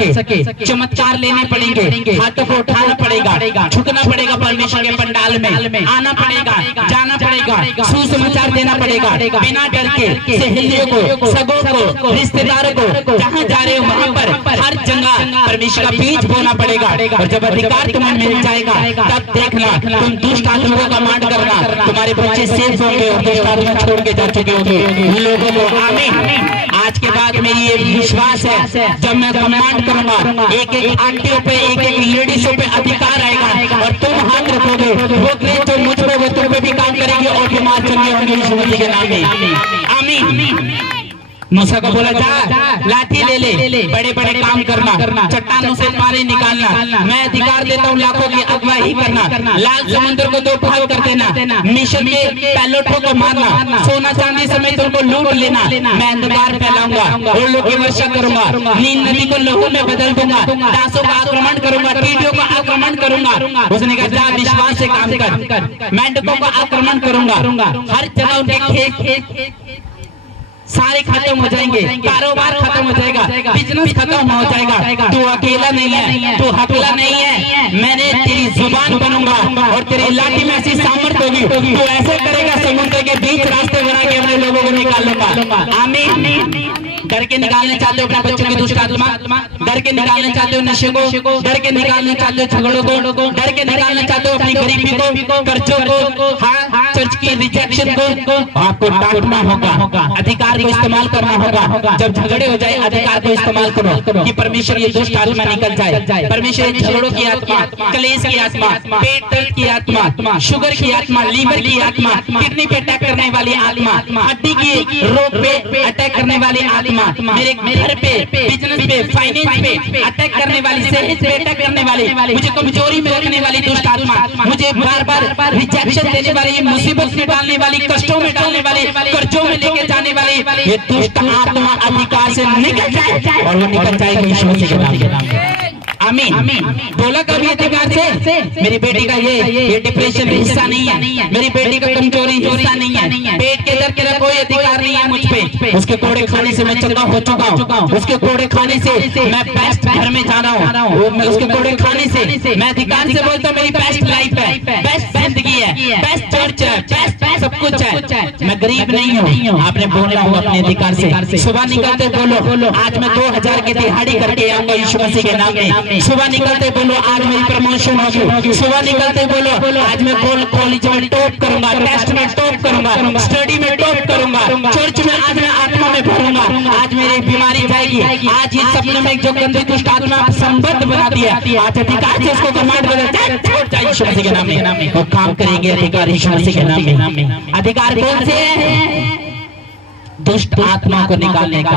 चमत्कार लेने पड़ेंगे, हाथों को उठाना पड़ेगा, झुकना पड़ेगा परमेश्वर के पंडाल में, आना पड़ेगा, जाना पड़ेगा, सुसमाचार देना पड़ेगा बिना डर के। सहेलियों को, सगों को, रिश्तेदारों को, जहाँ जा रहे हो वहाँ पर हर जगह परमेश्वर का बीज बोना पड़ेगा। और जब अधिकार तुम्हें मिल जाएगा तब देखना तुम दुष्ट आत्माओं का मांड करना, तुम्हारे बच्चे सेफ होंगे और दुष्ट आत्मा छोड़ के जा चुके होंगे लोगों को। आमीन। आज के बाद मेरी ये विश्वास है जब मैं कमांड करूंगा एक आंटियों पे, एक लेडीजों पे अधिकार आएगा और तुम हाथ रखोगे, वो ग्रेस जो मुझ पे वो तुम पे भी काम करेंगे और बीमार चंगे होंगे यीशु मसीह के नाम में। आमीन। मूसा को बोला जा लाठी ले, बड़े बड़े काम करना, चट्टानों से पानी निकालना, मैं अधिकार देता हूँ लाखों की अगुवाई करना, लाल समुद्र को दो भाग कर देना, मिशन के पैलोठों को मारना, सोना चांदी समेत उनको लूट लेना, मैं अंधकार फैलाऊंगा, उल्लू की वर्षा करूंगा, नील नदी को लहू में बदल दूंगा, दासों का आक्रमण करूंगा, टीडियों का आक्रमण करूंगा। उसने कहा जा विश्वास से काम कर, मेंढकों का आक्रमण करूंगा, हर जगह उनके खेत सारे खत्म हो जाएंगे, कारोबार खत्म हो जाएगा, बिजनेस खत्म हो जाएगा। तू अकेला नहीं है, तू हकला नहीं है, मैंने तेरी जुबान बनूंगा और तेरी लाठी में ऐसी सामर्थ होगी, तू ऐसे करेगा समुद्र के बीच रास्ते बना के अपने लोगों को निकाल लूंगा। आमीन। डर के निकालने चाहते हो अपने बच्चों की दुष्ट आत्मा, डर के निकालने चाहते हो नशे को, डर के निकालने चाहते हो झगड़ों को, डर के निकालने चाहते हो अपनी गरीबी को, कर्जों को, हाँ चर्च उसकी रिजेक्शन को आपको डांटना होगा, अधिकार को इस्तेमाल करना होगा। जब झगड़े हो जाए अधिकार को इस्तेमाल करो कि परमेश्वर ये दुष्ट आत्मा निकल जाए। परमेश्वर ये झगड़ों की आत्मा, क्लेश की आत्मा, पेट दर्द की आत्मा, शुगर की आत्मा, लीवर की आत्मा, किडनी पे अटैक करने वाली आत्मा, हड्डी की रोग पे अटैक करने वाली आत्मा, मेरे घर पे, बिजनेस पे, फाइनेंस पे अटैक करने वाली, सेहत पे अटैक करने वाली, मुझे कमजोरी में रखने वाली दुष्ट आत्मा, मुझे बार बार रिजेक्शन देने वाली, मुसीबत में डालने वाली, कष्टों में डालने वाली, कर्जों में लेके जाने वाली, ये दुष्ट आत्मा अधिकार से निकल जाए और वो निकल जाएगी यीशु मसीह के नाम में। आमीन। बोला कभी अधिकार से मेरी बेटी का ये डिप्रेशन हिस्सा नहीं है, मेरी बेटी का कमजोरी हिस्सा नहीं है, पेट के दर्द का कोई अधिकार नहीं है मुझ पे। उसके कोड़े खाने से मैं चंगा हो चुका हूँ, उसके कोड़े खाने से मैं बेस्ट घर में जा रहा हूँ, उसके कोड़े खाने से मैं अधिकार से बोलता हूँ मेरी बेस्ट लाइफ है, बेस्ट जिंदगी है, बेस्ट चर्च है, बेस्ट सब कुछ है, मैं गरीब नहीं हूँ। आपने बोलना होगा अपने अधिकार से। सुबह निकलते बोलो आज मैं 2000 की दिहाड़ी करके आऊंगा यीशु मसीह के नाम में। सुबह निकलते बोलो आज मेरी प्रमोशन होगी। सुबह निकलते बोलो आज मैं कॉलेज में टॉप करूंगा, टेस्ट में टॉप करूंगा, स्टडी में टॉप करूंगा, चर्च में आज मैं आत्मा में भरूंगा, आज मेरी बीमारी जाएगी। आज ये सपने में जो गंदी दुष्ट आत्मा संबंध बना दिया, आज अधिकार से उसको कमांड बदल यीशु मसीह के नाम में वो काम करेंगे। अधिकार यीशु मसीह के नाम में। अधिकार कौन से है? दुष्ट आत्मा को निकालने का,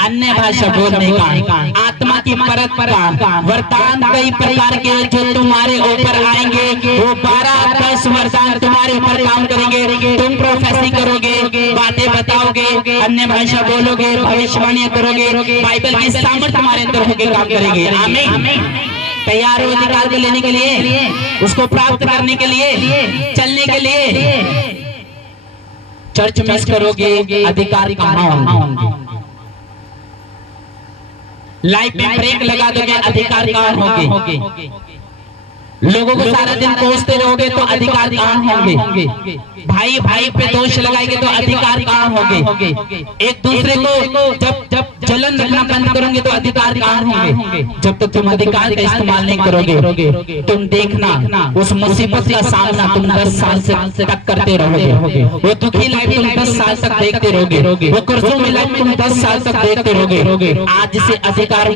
अन्य भाषा बोलने का, आत्मा की परत का वरदान कई प्रकार के जो तुम्हारे ऊपर आएंगे, वो 12-10 वरदान तुम्हारे ऊपर काम करेंगे। तुम प्रोफेसी करोगे, बातें बताओगे, अन्य भाषा बोलोगे, भविष्यवाणी करोगे, बाइबल की सामर्थ तुम्हारे अंदर होकर काम करेंगे। आमीन। तैयार हो अधिकार को लेने के लिए, उसको प्राप्त करने के लिए, चलने के लिए। चर्च मिस करोगे, अधिकार कहाँ होंगे? लाइफ में ब्रेक लगा दोगे, अधिकार कहाँ होंगे? लोगों को सारा दिन कोसते रहोगे तो अधिकार कहाँ होंगे? भाई भाई पे दोष लगाएंगे तो अधिकार कहाँ होंगे? एक दूसरे को जब जलन रखना बंद करोगे तो अधिकार कहाँ होंगे? जब तक तुम अधिकार का इस्तेमाल नहीं करोगे, तुम देखना उस मुसीबत का सामना तुम 10 साल से तक करते रहोगे। वो दुखी लाइफ तुम 10 साल तक देखते रहोगे, वो कर्जों में लाइफ तुम 10 साल तक देखते रहोगे। आज से अधिकार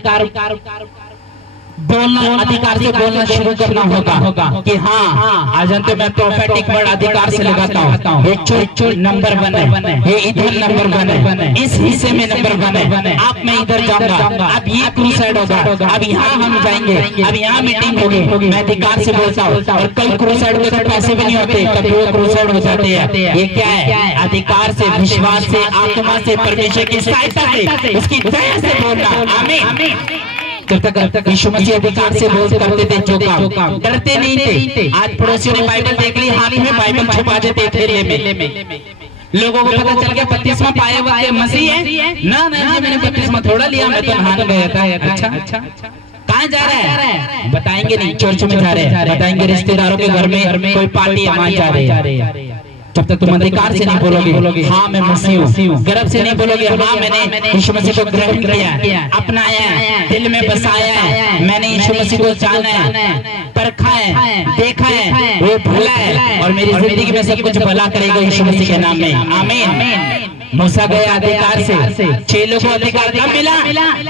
बोलना, अधिकार से बोलना शुरू करना होगा कि हाँ आज तो मैं प्रोफेटिक वर्ड अधिकार से लगाता हूँ। ये चोट नंबर 1 है, ये इधर नंबर 1 है, इस हिस्से में नंबर 1 है, अब मैं इधर जाऊंगा, अब ये क्रूसाइड होगा, अब यहाँ हम जाएंगे, अब यहाँ मीटिंग होगी। मैं अधिकार से बोलता हूँ। और कल क्रूसाइड के तो पैसे भी नहीं होते, कभी वो क्रूसाइड हो जाते हैं। ये क्या है? अधिकार से, विश्वास से, आत्मा से, परमेश्वर की सहायता से, उसकी दया से बोलना। आमीन। जब तक यीशु मसीह अधिकार से बोल करते थे जो काम, डरते नहीं थे। आज पड़ोसियों ने बाइबल देख ली, हाथ में बाइबल छुपा देते थैले में। लोगों को पता चल गया बपतिस्मा पाए हुए मसीह है ना, मैंने बपतिस्मा थोड़ा लिया, मैं तो नहाने गया था। अच्छा कहाँ जा रहा है? बताएंगे नहीं। चर्च में जा रहे हैं, बताएंगे रिश्तेदारों के घर में कोई पार्टी है, वहां जा रहे हैं। जब तक तुम अधिकार से नहीं बोलोगे हाँ मैं मसीह हूँ, गर्व से नहीं बोलोगे हाँ मैंने यीशु मसीह को ग्रहण किया, अपनाया है, दिल में बसाया है, मैंने यीशु मसीह को जाना है, परखा है, देखा है, वो भला है और मेरी जिंदगी में सब कुछ भला करेगा यीशु मसीह के नाम में। आमीन। मूसा गया अधिकार से, 6 लोगों को अधिकार कब मिला?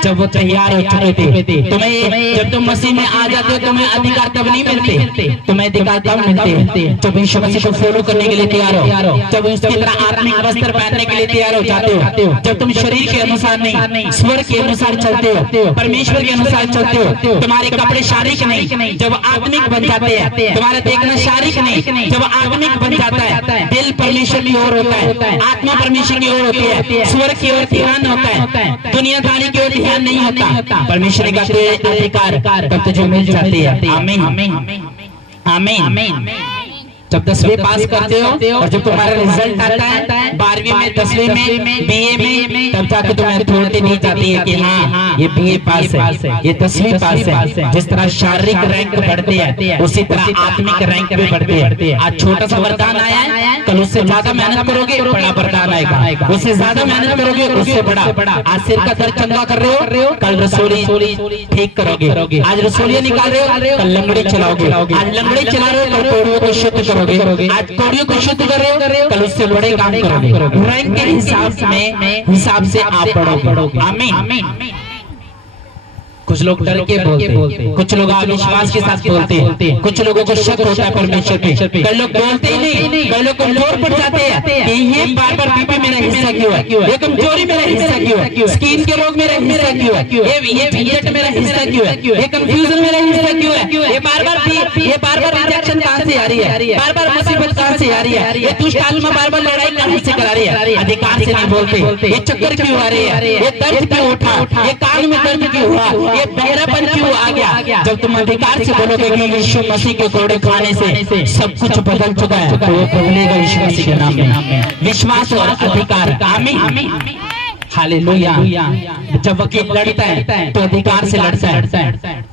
जब वो तैयार हो चुके थे। तुम्हें जब तुम मसीह में आ जाते हो तुम्हें अधिकार तब नहीं मिलते, तुम्हें अधिकार तब मिलते जब यीशु मसीह को फॉलो करने के लिए तैयार हो, जब उसकी तरह आत्मिक वस्त्र पहनने के लिए तैयार हो जाते हो, जब तुम शरीर के अनुसार नहीं स्वर के अनुसार चलते हो, परमेश्वर के अनुसार चलते हो। तुम्हारे कपड़े शारीरिक नहीं, जब आत्मिक बन जाते हैं। तुम्हारा देखना शारीरिक नहीं, जब आत्मिक बन जाता है। दिल परमेश्वर की ओर होता है, आत्मा परमेश्वर की होती है, स्वर की ओर ध्यान होता है, दुनियादारी की ओर ध्यान नहीं होता। परमेश्वर का अधिकार तब तुझे मिल जाती है। आमीन। आमीन। जब 10वीं पास करते हो और जब तुम्हारा रिजल्ट आता है 12वीं में, 10वीं में, बीए में, तब जाके तुम्हें अथॉरिटी दी जाती है कि हाँ ये बीए पास है, ये 10वीं पास है। जिस तरह शारीरिक रैंक बढ़ते हैं उसी तरह आत्मिक रैंक भी बढ़ते हैं। आज छोटा सा वरदान आया है, कल कल उससे ज्यादा मेहनत करोगे बड़ा वरदान आएगा, उससे ज्यादा मेहनत करोगे उससे बड़ा। आज सिर का दर्द चंगा कर रहे हो, कल रसोली ठीक करोगे। आज रसोलियां निकाल रहे हो, कल लंगड़ी चलाओगे। आज लंगड़ी चला रहे हो, कल कौड़ियों को शुद्ध करोगे। आज कौड़ियों को शुद्ध कर रहे हो, कल उससे बड़े काम करोगे। रैंक के हिसाब से आप बढ़ोगे। आमीन। कुछ लोग डर के बोलते, कुछ लोग अविश्वास के साथ बोलते, कुछ लोगों को शक होता है परमेश्वर पे। कई लोग बोलते ही नहीं, कई लोग कमजोर पड़ जाते हैं कि ये बार-बार बीपी मेरा हिस्सा क्यों है, ये कमजोरी मेरा हिस्सा क्यों है, स्किन के रोग मेरा हिस्सा क्यों है, ये झंझट मेरा हिस्सा क्यों है, ये कंफ्यूजन मेरा हिस्सा क्यों है, ये बार-बार रिजेक्शन कहां से आ रही है, बार-बार मुसीबत कहां से आ रही है, ये दुष्ट आत्मा बार-बार लड़ाई कहां से करा रही है। अधिकार से नहीं बोलते, ये चक्कर क्यों आ रही है, ये दर्द क्यों उठा, ये कान में दर्द क्यों हुआ, ये बहरापन क्यों आ गया। जब तुम अधिकार से बोलोगे कि यीशु मसीह के कोड़े खाने से सब कुछ बदल चुका है, तो वो बदलेगा यीशु मसीह के नाम में। विश्वास और अधिकार। आमीन। हालेलुया। जब वकील लड़ता है तो अधिकार से लड़ता है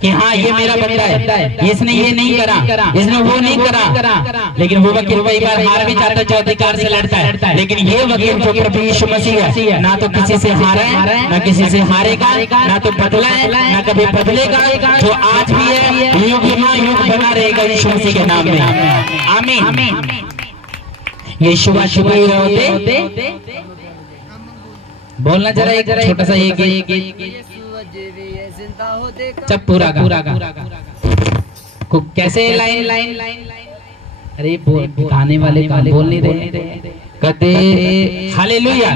कि हाँ ये मेरा बंदा है, इसने ये नहीं करा, इसने वो नहीं करा। लेकिन वो वकील कई बार हार भी जाता है जो अधिकार से लड़ता है। लेकिन ये वकील जो प्रभु यीशु मसीह है, ना तो किसी से हारा है, ना किसी से हारेगा, ना तो बदला है, ना कभी बदलेगा। जो आज भी है युग बना रहेगा यीशु मसीह के नाम में। आमीन। यीशु होते बोलना जरा एक छोटा सा एक जब पूरा कैसे लाइन अरे गाने वाले बोल नहीं रहे कहते हालेलुया।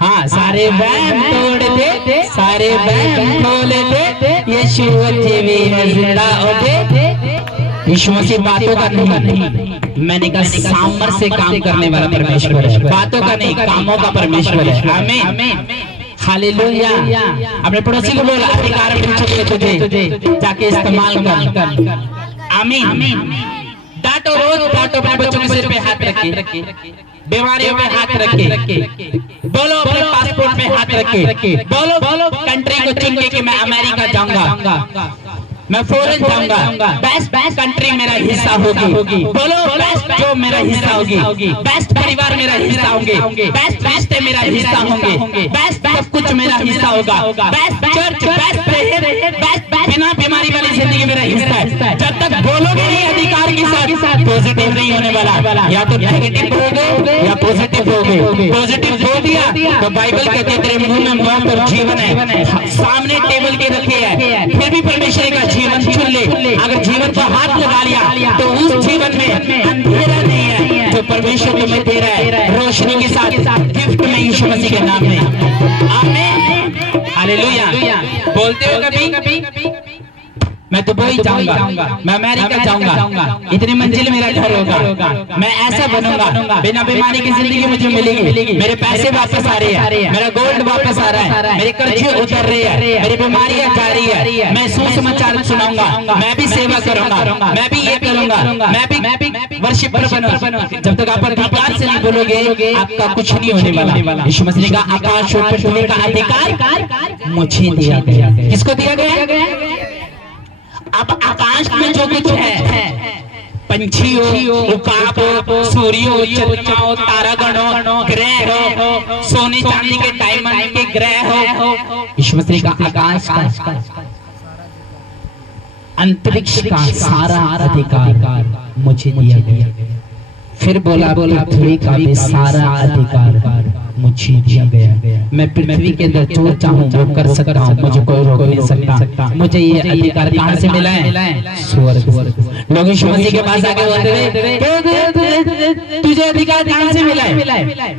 हाँ, सारे वहम तोड़ दे, सारे वहम खोल दे, यीशु जिंदा होते। यीशु मसीह बातों का नहीं, मैंने कहा सामर्थ से काम करने वाला परमेश्वर है। बातों का नहीं, कामों का परमेश्वर है। आमीन। हालेलुया। अपने पड़ोसी को बोला अधिकार मिल चुके तुझे, जाके इस्तेमाल कर। आमीन। डांटो, रोज डांटो, अपने बच्चों के सिर पे हाथ रखिए, बीमारियों पे हाथ रखे, बोलो अपने पासपोर्ट पे हाथ रखे, बोलो कंट्री को चुन के कि मैं अमेरिका जाऊंगा, मैं फॉरेन जाऊंगा, बेस्ट कंट्री मेरा हिस्सा होगी। बोलो बेस्ट जो मेरा हिस्सा होगी, बेस्ट परिवार मेरा हिस्सा होंगे, बेस्ट रिश्ते मेरा हिस्सा होंगे, बेस्ट सब कुछ मेरा हिस्सा होगा, best church, best prayer, best बिना बीमारी वाली जिंदगी मेरा हिस्सा है। जब तक बोलोगे नहीं अधिकार के साथ, पॉजिटिव नहीं होने वाला। या तो नेगेटिव होगे या पॉजिटिव होगे। पॉजिटिव बोल दिया तो बाइबल कहते हैं तेरे मुंह में मौत और जीवन है, सामने टेबल के रखे है, फिर भी परमेश्वर का जीवन चुन ले। अगर जीवन को हाथ लगा लिया तो उस जीवन में अंधेरा नहीं है, जो परमेश्वर तुम्हें दे रहा है रोशनी के साथ गिफ्ट में यीशु मसीह के नाम में। आमीन। हालेलुया। बोलते हो कभी मैं दुबई जाऊंगा, मैं अमेरिका जाऊंगा, इतनी मंजिल मेरा घर होगा, मैं ऐसा बनूंगा, बिना बीमारी की जिंदगी मुझे मिलेगी, मेरे पैसे वापस आ रहे हैं, मेरा गोल्ड वापस आ रहा है, मेरे कर्जे उतर रहे हैं, मेरी बीमारियां जा रही है, मैं सुसमाचार सुनाऊंगा, मैं भी सेवा करूंगा, मैं भी ये करूंगा, मैं भी वर्शिपर बनूंगा। जब तक आप अधिकार से नहीं बोलोगे आपका कुछ नहीं होने वाला। यीशु मसीह का आकाश और पृथ्वी का अधिकार मुझे दिया गया। किसको दिया गया? अब आकाश में जो कुछ है, पंछी हो, उकाब हो, सूर्य हो, चंद्रमा हो, तारागण हो, ग्रह हो, सोने चांदी के डायमंड के ग्रह हो, यीशु मसीह का आकाश का अंतरिक्ष का सारा अधिकार मुझे दिया गया। फिर बोला पृथ्वी का भी सारा अधिकार मुझे दिया गया। मैं पृथ्वी के अंदर जो चाहूं वो कर सकता हूं, मुझे कोई रोक नहीं सकता। मुझे ये अधिकार कहां से मिला है? स्वर्ग। लोग यीशु मसीह के पास आके बोलते थे तुझे अधिकार कहां से मिला है?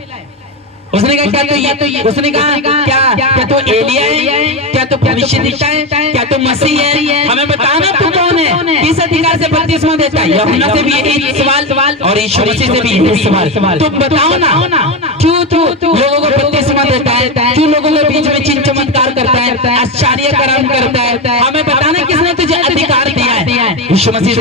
उसने कहा क्या तो ये उसने कहा क्या तो एलिया है, क्या तो भविष्य दिखता है, क्या तो मसीह है? हमें बताना तू कौन है, किस अधिकार से बपतिस्मा देता है? यूहन्ना से भी यही सवाल और यीशु मसीह से भी यही सवाल। तुम बताओ ना क्यों लोगों को बपतिस्मा देता है, क्यों लोगों के बीच में चिन्ह चमत्कार करता है, आश्चर्य कर्म करता है? हमें बताना किसने तुझे अधिकार दिया है? यीशु मसीह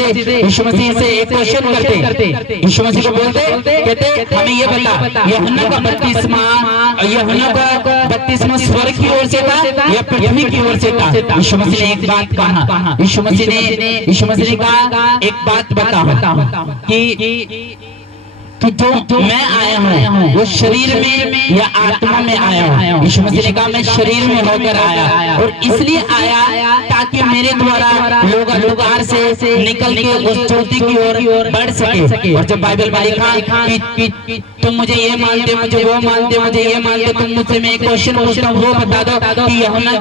से एक क्वेश्चन करते, यीशु मसीह को बोलते कहते हमें ये बता यूहन्ना का बपतिस्मा यूहन्ना का बपतिस्मा स्वर्ग की ओर से था या पृथ्वी की ओर से था? यीशु मसीह ने एक बात कहा, यीशु मसीह ने कहा एक बात बता कि कि जो मैं आया हूँ वो शरीर में या आत्मा में आया हूँ। यीशु मसीह ने कहा मैं शरीर में होकर आया और इसलिए आया ताकि मेरे द्वारा लोग अंधकार से निकल के उस ज्योति की ओर बढ़ सके। और जब बाइबल में लिखा कि तुम मुझे ये मानते, मुझे वो मानते, मुझे ये मानते, तुम मुझसे मैं एक क्वेश्चन पूछता हूँ वो बता दो कि यूहन्ना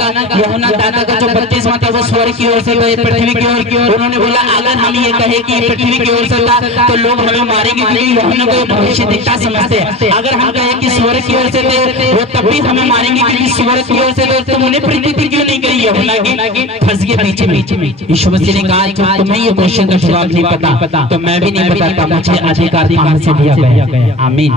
दाता का जो बपतिस्मा था वो स्वर्ग की ओर से था या पृथ्वी की ओर। उन्होंने बोला अगर हम ये कहे कि पृथ्वी की ओर से था तो लोग हमें मारेंगे क्योंकि यूहन्ना को भविष्य दिखता समझते हैं। अगर हम कहे कि स्वर्ग की ओर से थे वो तब भी हमें मारेंगे क्योंकि स्वर्ग की ओर से थे। तो उन्हें प्रतीति क्यों नहीं करी यूहन्ना की? फंस गए बीच में। यीशु मसीह ने कहा जब तुम्हें ये क्वेश्चन का जवाब नहीं पता तो मैं भी नहीं बताता मुझे अधिकार कहां से दिया गया। आमीन।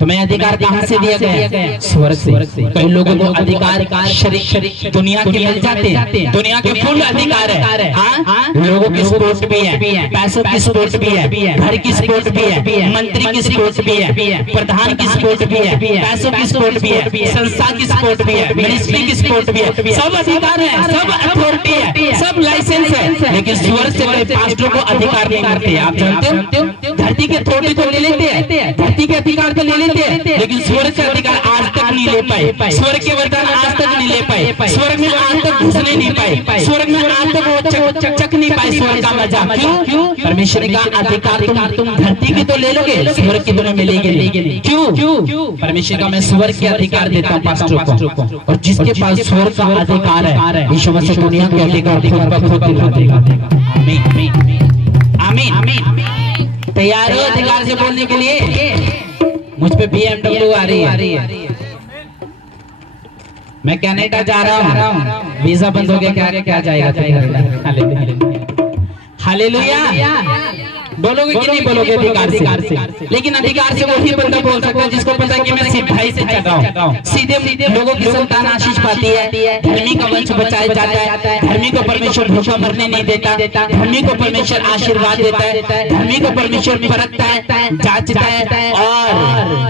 तुम्हें अधिकार कहां से दिया गया? स्वर्ग से। कई लोगों को अधिकार शरीर दुनिया के मिल जाते हैं, दुनिया के फुल अधिकार है। हाँ, लोगों की सपोर्ट भी है, पैसों की सपोर्ट भी है, घर की सपोर्ट भी है, मंत्री की सपोर्ट भी है, प्रधान की सपोर्ट भी है, पैसों की सपोर्ट भी है, संस्था की सपोर्ट भी है, मिनिस्ट्री की सपोर्ट भी है। सब अधिकार है, सब अथॉरिटी है, सब लाइसेंस है, लेकिन स्वर्ग से कोई पास्टर को अधिकार नहीं करते। आप जानते हो धरती के थोड़े तो ले लेते हैं, धरती के अधिकार तो ले लेकिन स्वर्ग का अधिकार आज तक नहीं ले पाए, स्वर्ग के वरदान आज तक नहीं ले पाए, स्वर्ग में आज तक घुसने नहीं पाए, स्वर्ग में आज तक वो चक नहीं पाए स्वर्ग का मजा। क्यों? परमेश्वर का अधिकार तुम धरती की तो ले लोगे, स्वर्ग की तुम्हें मिलेगी नहीं। क्यों? परमेश्वर का मैं स्वर्ग के अधिकार देता हूँ पास्टर को, और जिसके पास स्वर्ग का अधिकार है यीशु मसीह दुनिया के अधिकार खुद दिला देगा। आमीन। तैयार हो अधिकार से बोलने के लिए? मुझ पे BMW आ रही है। मैं कनाडा जा रहा हूँ, वीजा बंद हो गया, क्या जाएगा? हालेलुया। बोलोगे कि नहीं बोलोगे अधिकार से? लेकिन अधिकार से वही बंदा बोल सकता है जिसको पता है कि मैं सिपाही से चढ़ रहा हूँ। सीधे लोगों की संतान आशीष पाती है, धर्मी का वंश बचाया जाता है, धर्मी को परमेश्वर धोखा मरने नहीं देता, धर्मी को परमेश्वर आशीर्वाद देता है, धर्मी को परमेश्वर परखता है, जांचता है और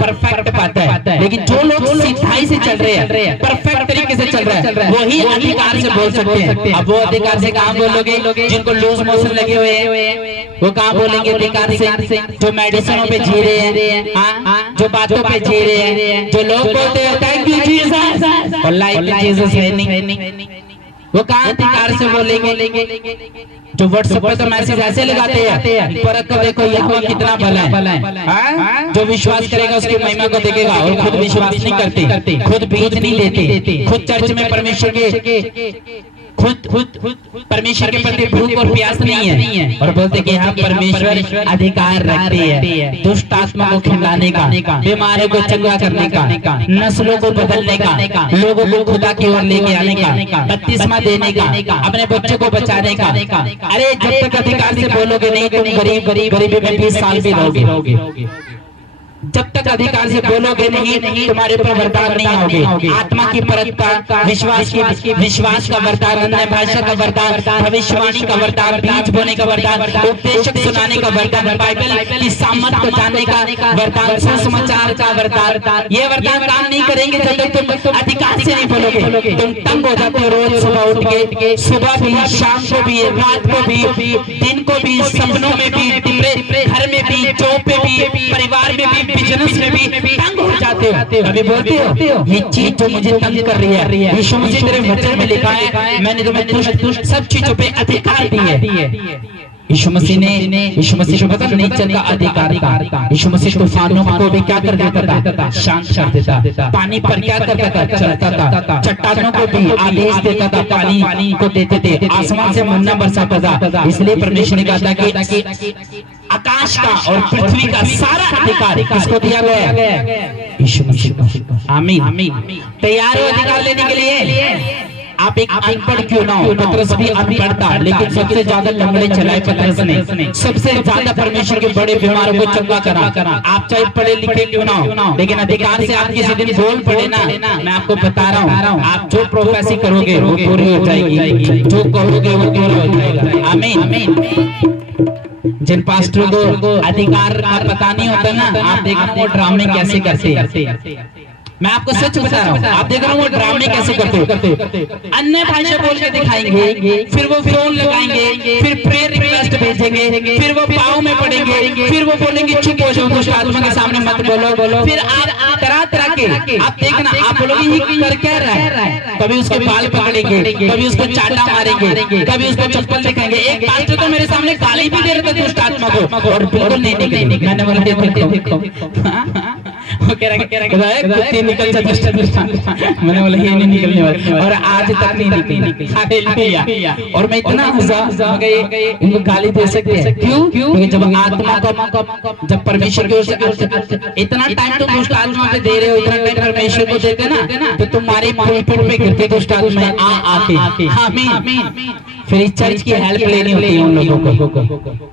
परफेक्ट पाता है। लेकिन जो लोग सिपाही से चल रहे हैं, परफेक्ट तरीके से चल रहे हैं, वही अधिकार से बोल सकते हैं। अब वो अधिकार से कहाँ बोलोगे? जिनको लूज मोशन लगे हुए हैं वो कहाँ बोलेंगे अधिकार से? जो मेडिसिनों पे जी रहे हैं, जो बातों पे जी रहे हैं, जो लोग बोलते हैं थैंक यू जीसस और लाइक जीसस है नहीं, वो कहाँ अधिकार से बोलेंगे? जो व्हाट्सएप पे तो मैसेज ऐसे लगाते हैं परख कर देखो यहोवा कितना भला है। जो विश्वास करेगा उसकी महिमा को देखेगा, और खुद विश्वास नहीं करते, खुद बीज नहीं देते, खुद चर्च में परमेश्वर के खुद परमेश्वर के प्रति भूख और प्यास नहीं है, और बोलते कि हाँ परमेश्वर अधिकार रखते हैं दुष्ट आत्मा को खिलाने का, बीमारों को चंगा करने का, नस्लों को बदलने का, लोगों को खुदा की ओर लेके आने का, बपतिस्मा देने का, अपने बच्चों को बचाने का। अरे जब तक अधिकार से बोलोगे नहीं तुम गरीबी में 20 साल भी रहोगे। जब तक अधिकार से बोलोगे नहीं तुम्हारे ऊपर वरदान नहीं आओगे। आत्मा की परखता, विश्वास का वरदान, अन्य भाषा का वरदान, भविष्यवाणी का वरदान, बीज बोने का वरदान, उपदेशक सुनाने का वरदान, बाइबल की सामर्थ को जानने का वरदान, सुसमाचार का वरदान। ये वरदान काम नहीं करेंगे जब तक तुम अधिकार से नहीं बोलोगे। तुम तंग हो जाते हो रोज सुबह उठ के, सुबह भी, शाम को भी, रात को भी, दिन को भी, सपनों में भी, घर में भी, जॉब पे भी, परिवार में भी, बिजनेस में भी तंग हो जाते हो। अभी बोलते हो ये चीज जो मुझे तंग कर रही है, यीशु मसीह तेरे वचन में लिखा है मैंने तुम्हें दुष्ट सब चीजों पे अधिकार दिया है। यीशु मसीह को पता नेचर का अधिकार था। यीशु मसीह तूफानों को भी क्या कर देता था? शांत कर देता था। पानी पर क्या करता था? चलता था। चट्टानों को भी आदेश देता था, पानी को देते थे, आसमान से मन्ना बरसाता था। इसलिए परमेश्वर ने कहा था कि आकाश का और पृथ्वी का सारा अधिकार किसको दिया गया? यीशु मसीह को। आमीन। तैयार हो अधिकार लेने के लिए? आप एक अनपढ़ क्यों ना हो, पतरस भी अनपढ़ था, लेकिन सबसे ज्यादा लंगड़े चलाए पतरस ने, सबसे ज्यादा परमेश्वर के बड़े बीमारों को चंगा करा। आप चाहे पढ़े लिखे क्यों ना हो, लेकिन अधिकार से आप किसी दिन बोल पड़े ना, मैं आपको बता रहा हूँ आप जो प्रोफेसी करोगे वो पूरी हो जाएगी, जो कहोगे वो पूरा हो जाएगा। आमीन। जिन पास्टरों को अधिकार का पता नहीं होता ना, आप देखना वो ड्रामे कैसे करते हैं। मैं आपको सच बता रहा हूँ, आप देख रहे हो वो ड्रामे कैसे करते अन्य भाषा बोल के दिखाएंगे, फिर वो फोन लगाएंगे, फिर प्रेयर रिक्वेस्ट भेजेंगे, फिर वो पाँव में पड़ेंगे, फिर वो बोलेंगे चुप हो जाओ, दुष्ट आत्मा के सामने मत बोलो। फिर आप तरह तरह के आप देखना, आप बोलोगे ये कर क्या रहा है। कभी उसके बाल पकड़ेंगे, कभी उसको चाटा मारेंगे, कभी उसको चप्पल दिखाएंगे। एक पास्टर तो मेरे सामने गाली भी दे रहे थे दुष्ट आत्मा को, और बिल्कुल नहीं निकली। मैंने बोला देखो वो कह रहा है कुत्ते निकल जा दुष्ट दुष्ट। मैंने बोला ये नहीं निकलने वाला, और आज तक नहीं निकली। हालेलुया। और मैं इतना हंसा, इनको गाली दे सकते हैं क्यों? क्योंकि जब आत्मा को जब परमेश्वर की ओर से इतना टाइम तो दुष्ट आत्मा पे दे रहे हो, इतना टाइम परमेश्वर को देते ना, तो तुम्हारी पीठ पे गिरते दुष्ट आत्मा आके। आमीन। फिर इस चर्च की हेल्प लेनी होती है उन लोगों को।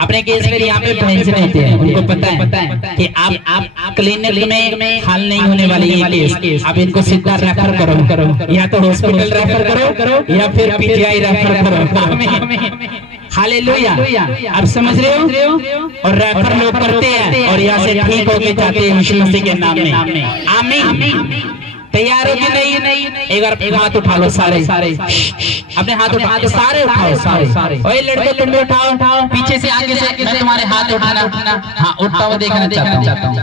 अपने केस में यहाँ पे भेजने होते हैं, उनको पता है कि आप क्लिनिक में हल नहीं होने वाली ये केस, आप इनको सीधा रेफर करो, या तो हॉस्पिटल रेफर करो या फिर पीजीआई रेफर करो। हालेलुया। आप समझ रहे हो? और रेफर लोग करते हैं और यहाँ से ठीक होके जाते हैं यीशु मसीह के नाम में। आमीन। तैयार हो कि नहीं? एक बार हाथ उठा लो सारे, अपने हाथ उठा दो, सारे उठाओ, सारे। ओए लड़के उठाओ, पीछे से आगे से मैं तुम्हारे हाथ उठाना, हाँ उठता हुआ देखना चाहता हूँ।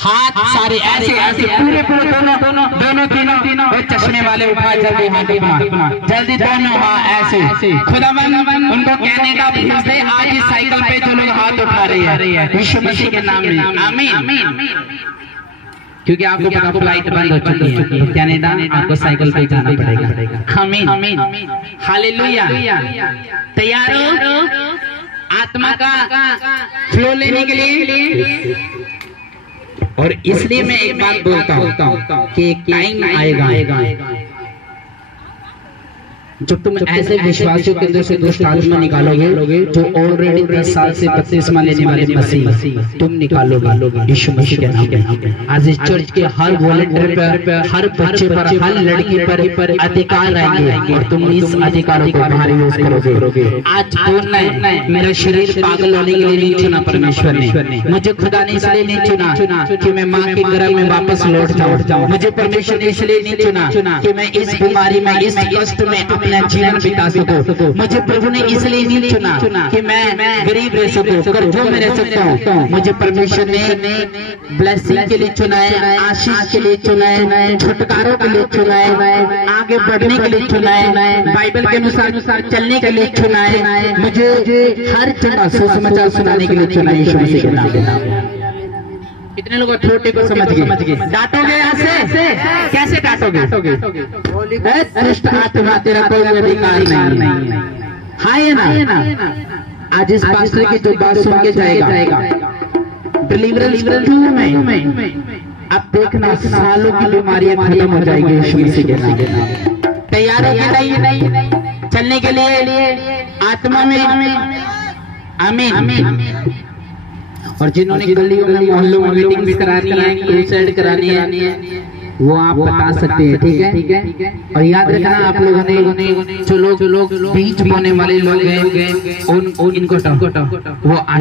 हाथ सारे ऐसे पूरे दोनों तीनों। और चश्मे वाले उठा जल्दी हाथ उठा, जल्दी दोनों, हाँ ऐसे। खुदावंद उनको कनाडा भेज दे आज इस साइकिल पे जो लोग हाथ उठा रहे हैं यीशु मसीह के नाम में। आमीन। क्योंकि आपको पता फ्लाइट बंद हो चुकी है, तो कनाडा आपको साइकिल पे जाना पड़ेगा। आमीन। हालेलुया। तैयार हो आत्मा का फ्लो लेने के लिए? और इसलिए मैं एक बात बोलता हूँ कि एक टाइम आएगा जब तुम ऐसे विश्वासियों के अंदर से दुष्ट आत्मा निकालोगे जो ऑलरेडी 10 साल से बपतिस्मा लेने वाले मसीह तुम निकालोगे यीशु मसीह के नाम पे। आज इस चर्च के हर वॉलंटियर पर, हर बच्चे पर, हर लड़की पर अधिकार आएंगे और तुम इस अधिकारों को बाहर यूज करोगे। आज बोलना है, मेरा शरीर पागल होने के लिए नहीं चुना परमेश्वर ने, मुझे खुदा ने इसलिए नहीं चुना कि मैं माँ के गर्भ में वापस लौट जाऊँ, मुझे परमेश्वर ने इसलिए नहीं चुना कि मैं इस बीमारी में, इस कष्ट में अपना जीवन बिता सकूं, मुझे प्रभु ने इसलिए नहीं चुना कि मैं गरीब रह सकूं, कर्जों में रह सकता हूं, मुझे परमेश्वर ने ब्लेसिंग के लिए चुना है, आशीष के लिए चुना है, छुटकारों के लिए चुना है, आगे बढ़ने के लिए चुना है, बाइबल के अनुसार चलने के लिए चुना है, मुझे हर जगह सुसमाचार सुनाने के लिए चुना है यीशु मसीह के नाम पे। कितने लोग छोटे को समझ गए? डांटोगे यहाँ से? कैसे डांटोगे? दुष्ट आत्मा तेरा कोई अधिकार नहीं है। हाँ ये ना, आज इस पास्टर की जो बात सुन के जाएगा डिलीवरेंस में, अब देखना सालों की बीमारियां खत्म हो जाएगी यीशु मसीह के नाम पे। तैयार हो कि नहीं चलने के लिए आत्मा में? आमीन। और जिन्होंने गलियों में, मोहल्लों में मीटिंग्स करानी है, क्रूसेड करानी है, वो आप बता सकते हैं, ठीक है। और याद रखना आप लोगों ने जो लोग बीच बोने वाले लोग हैं, इनको वो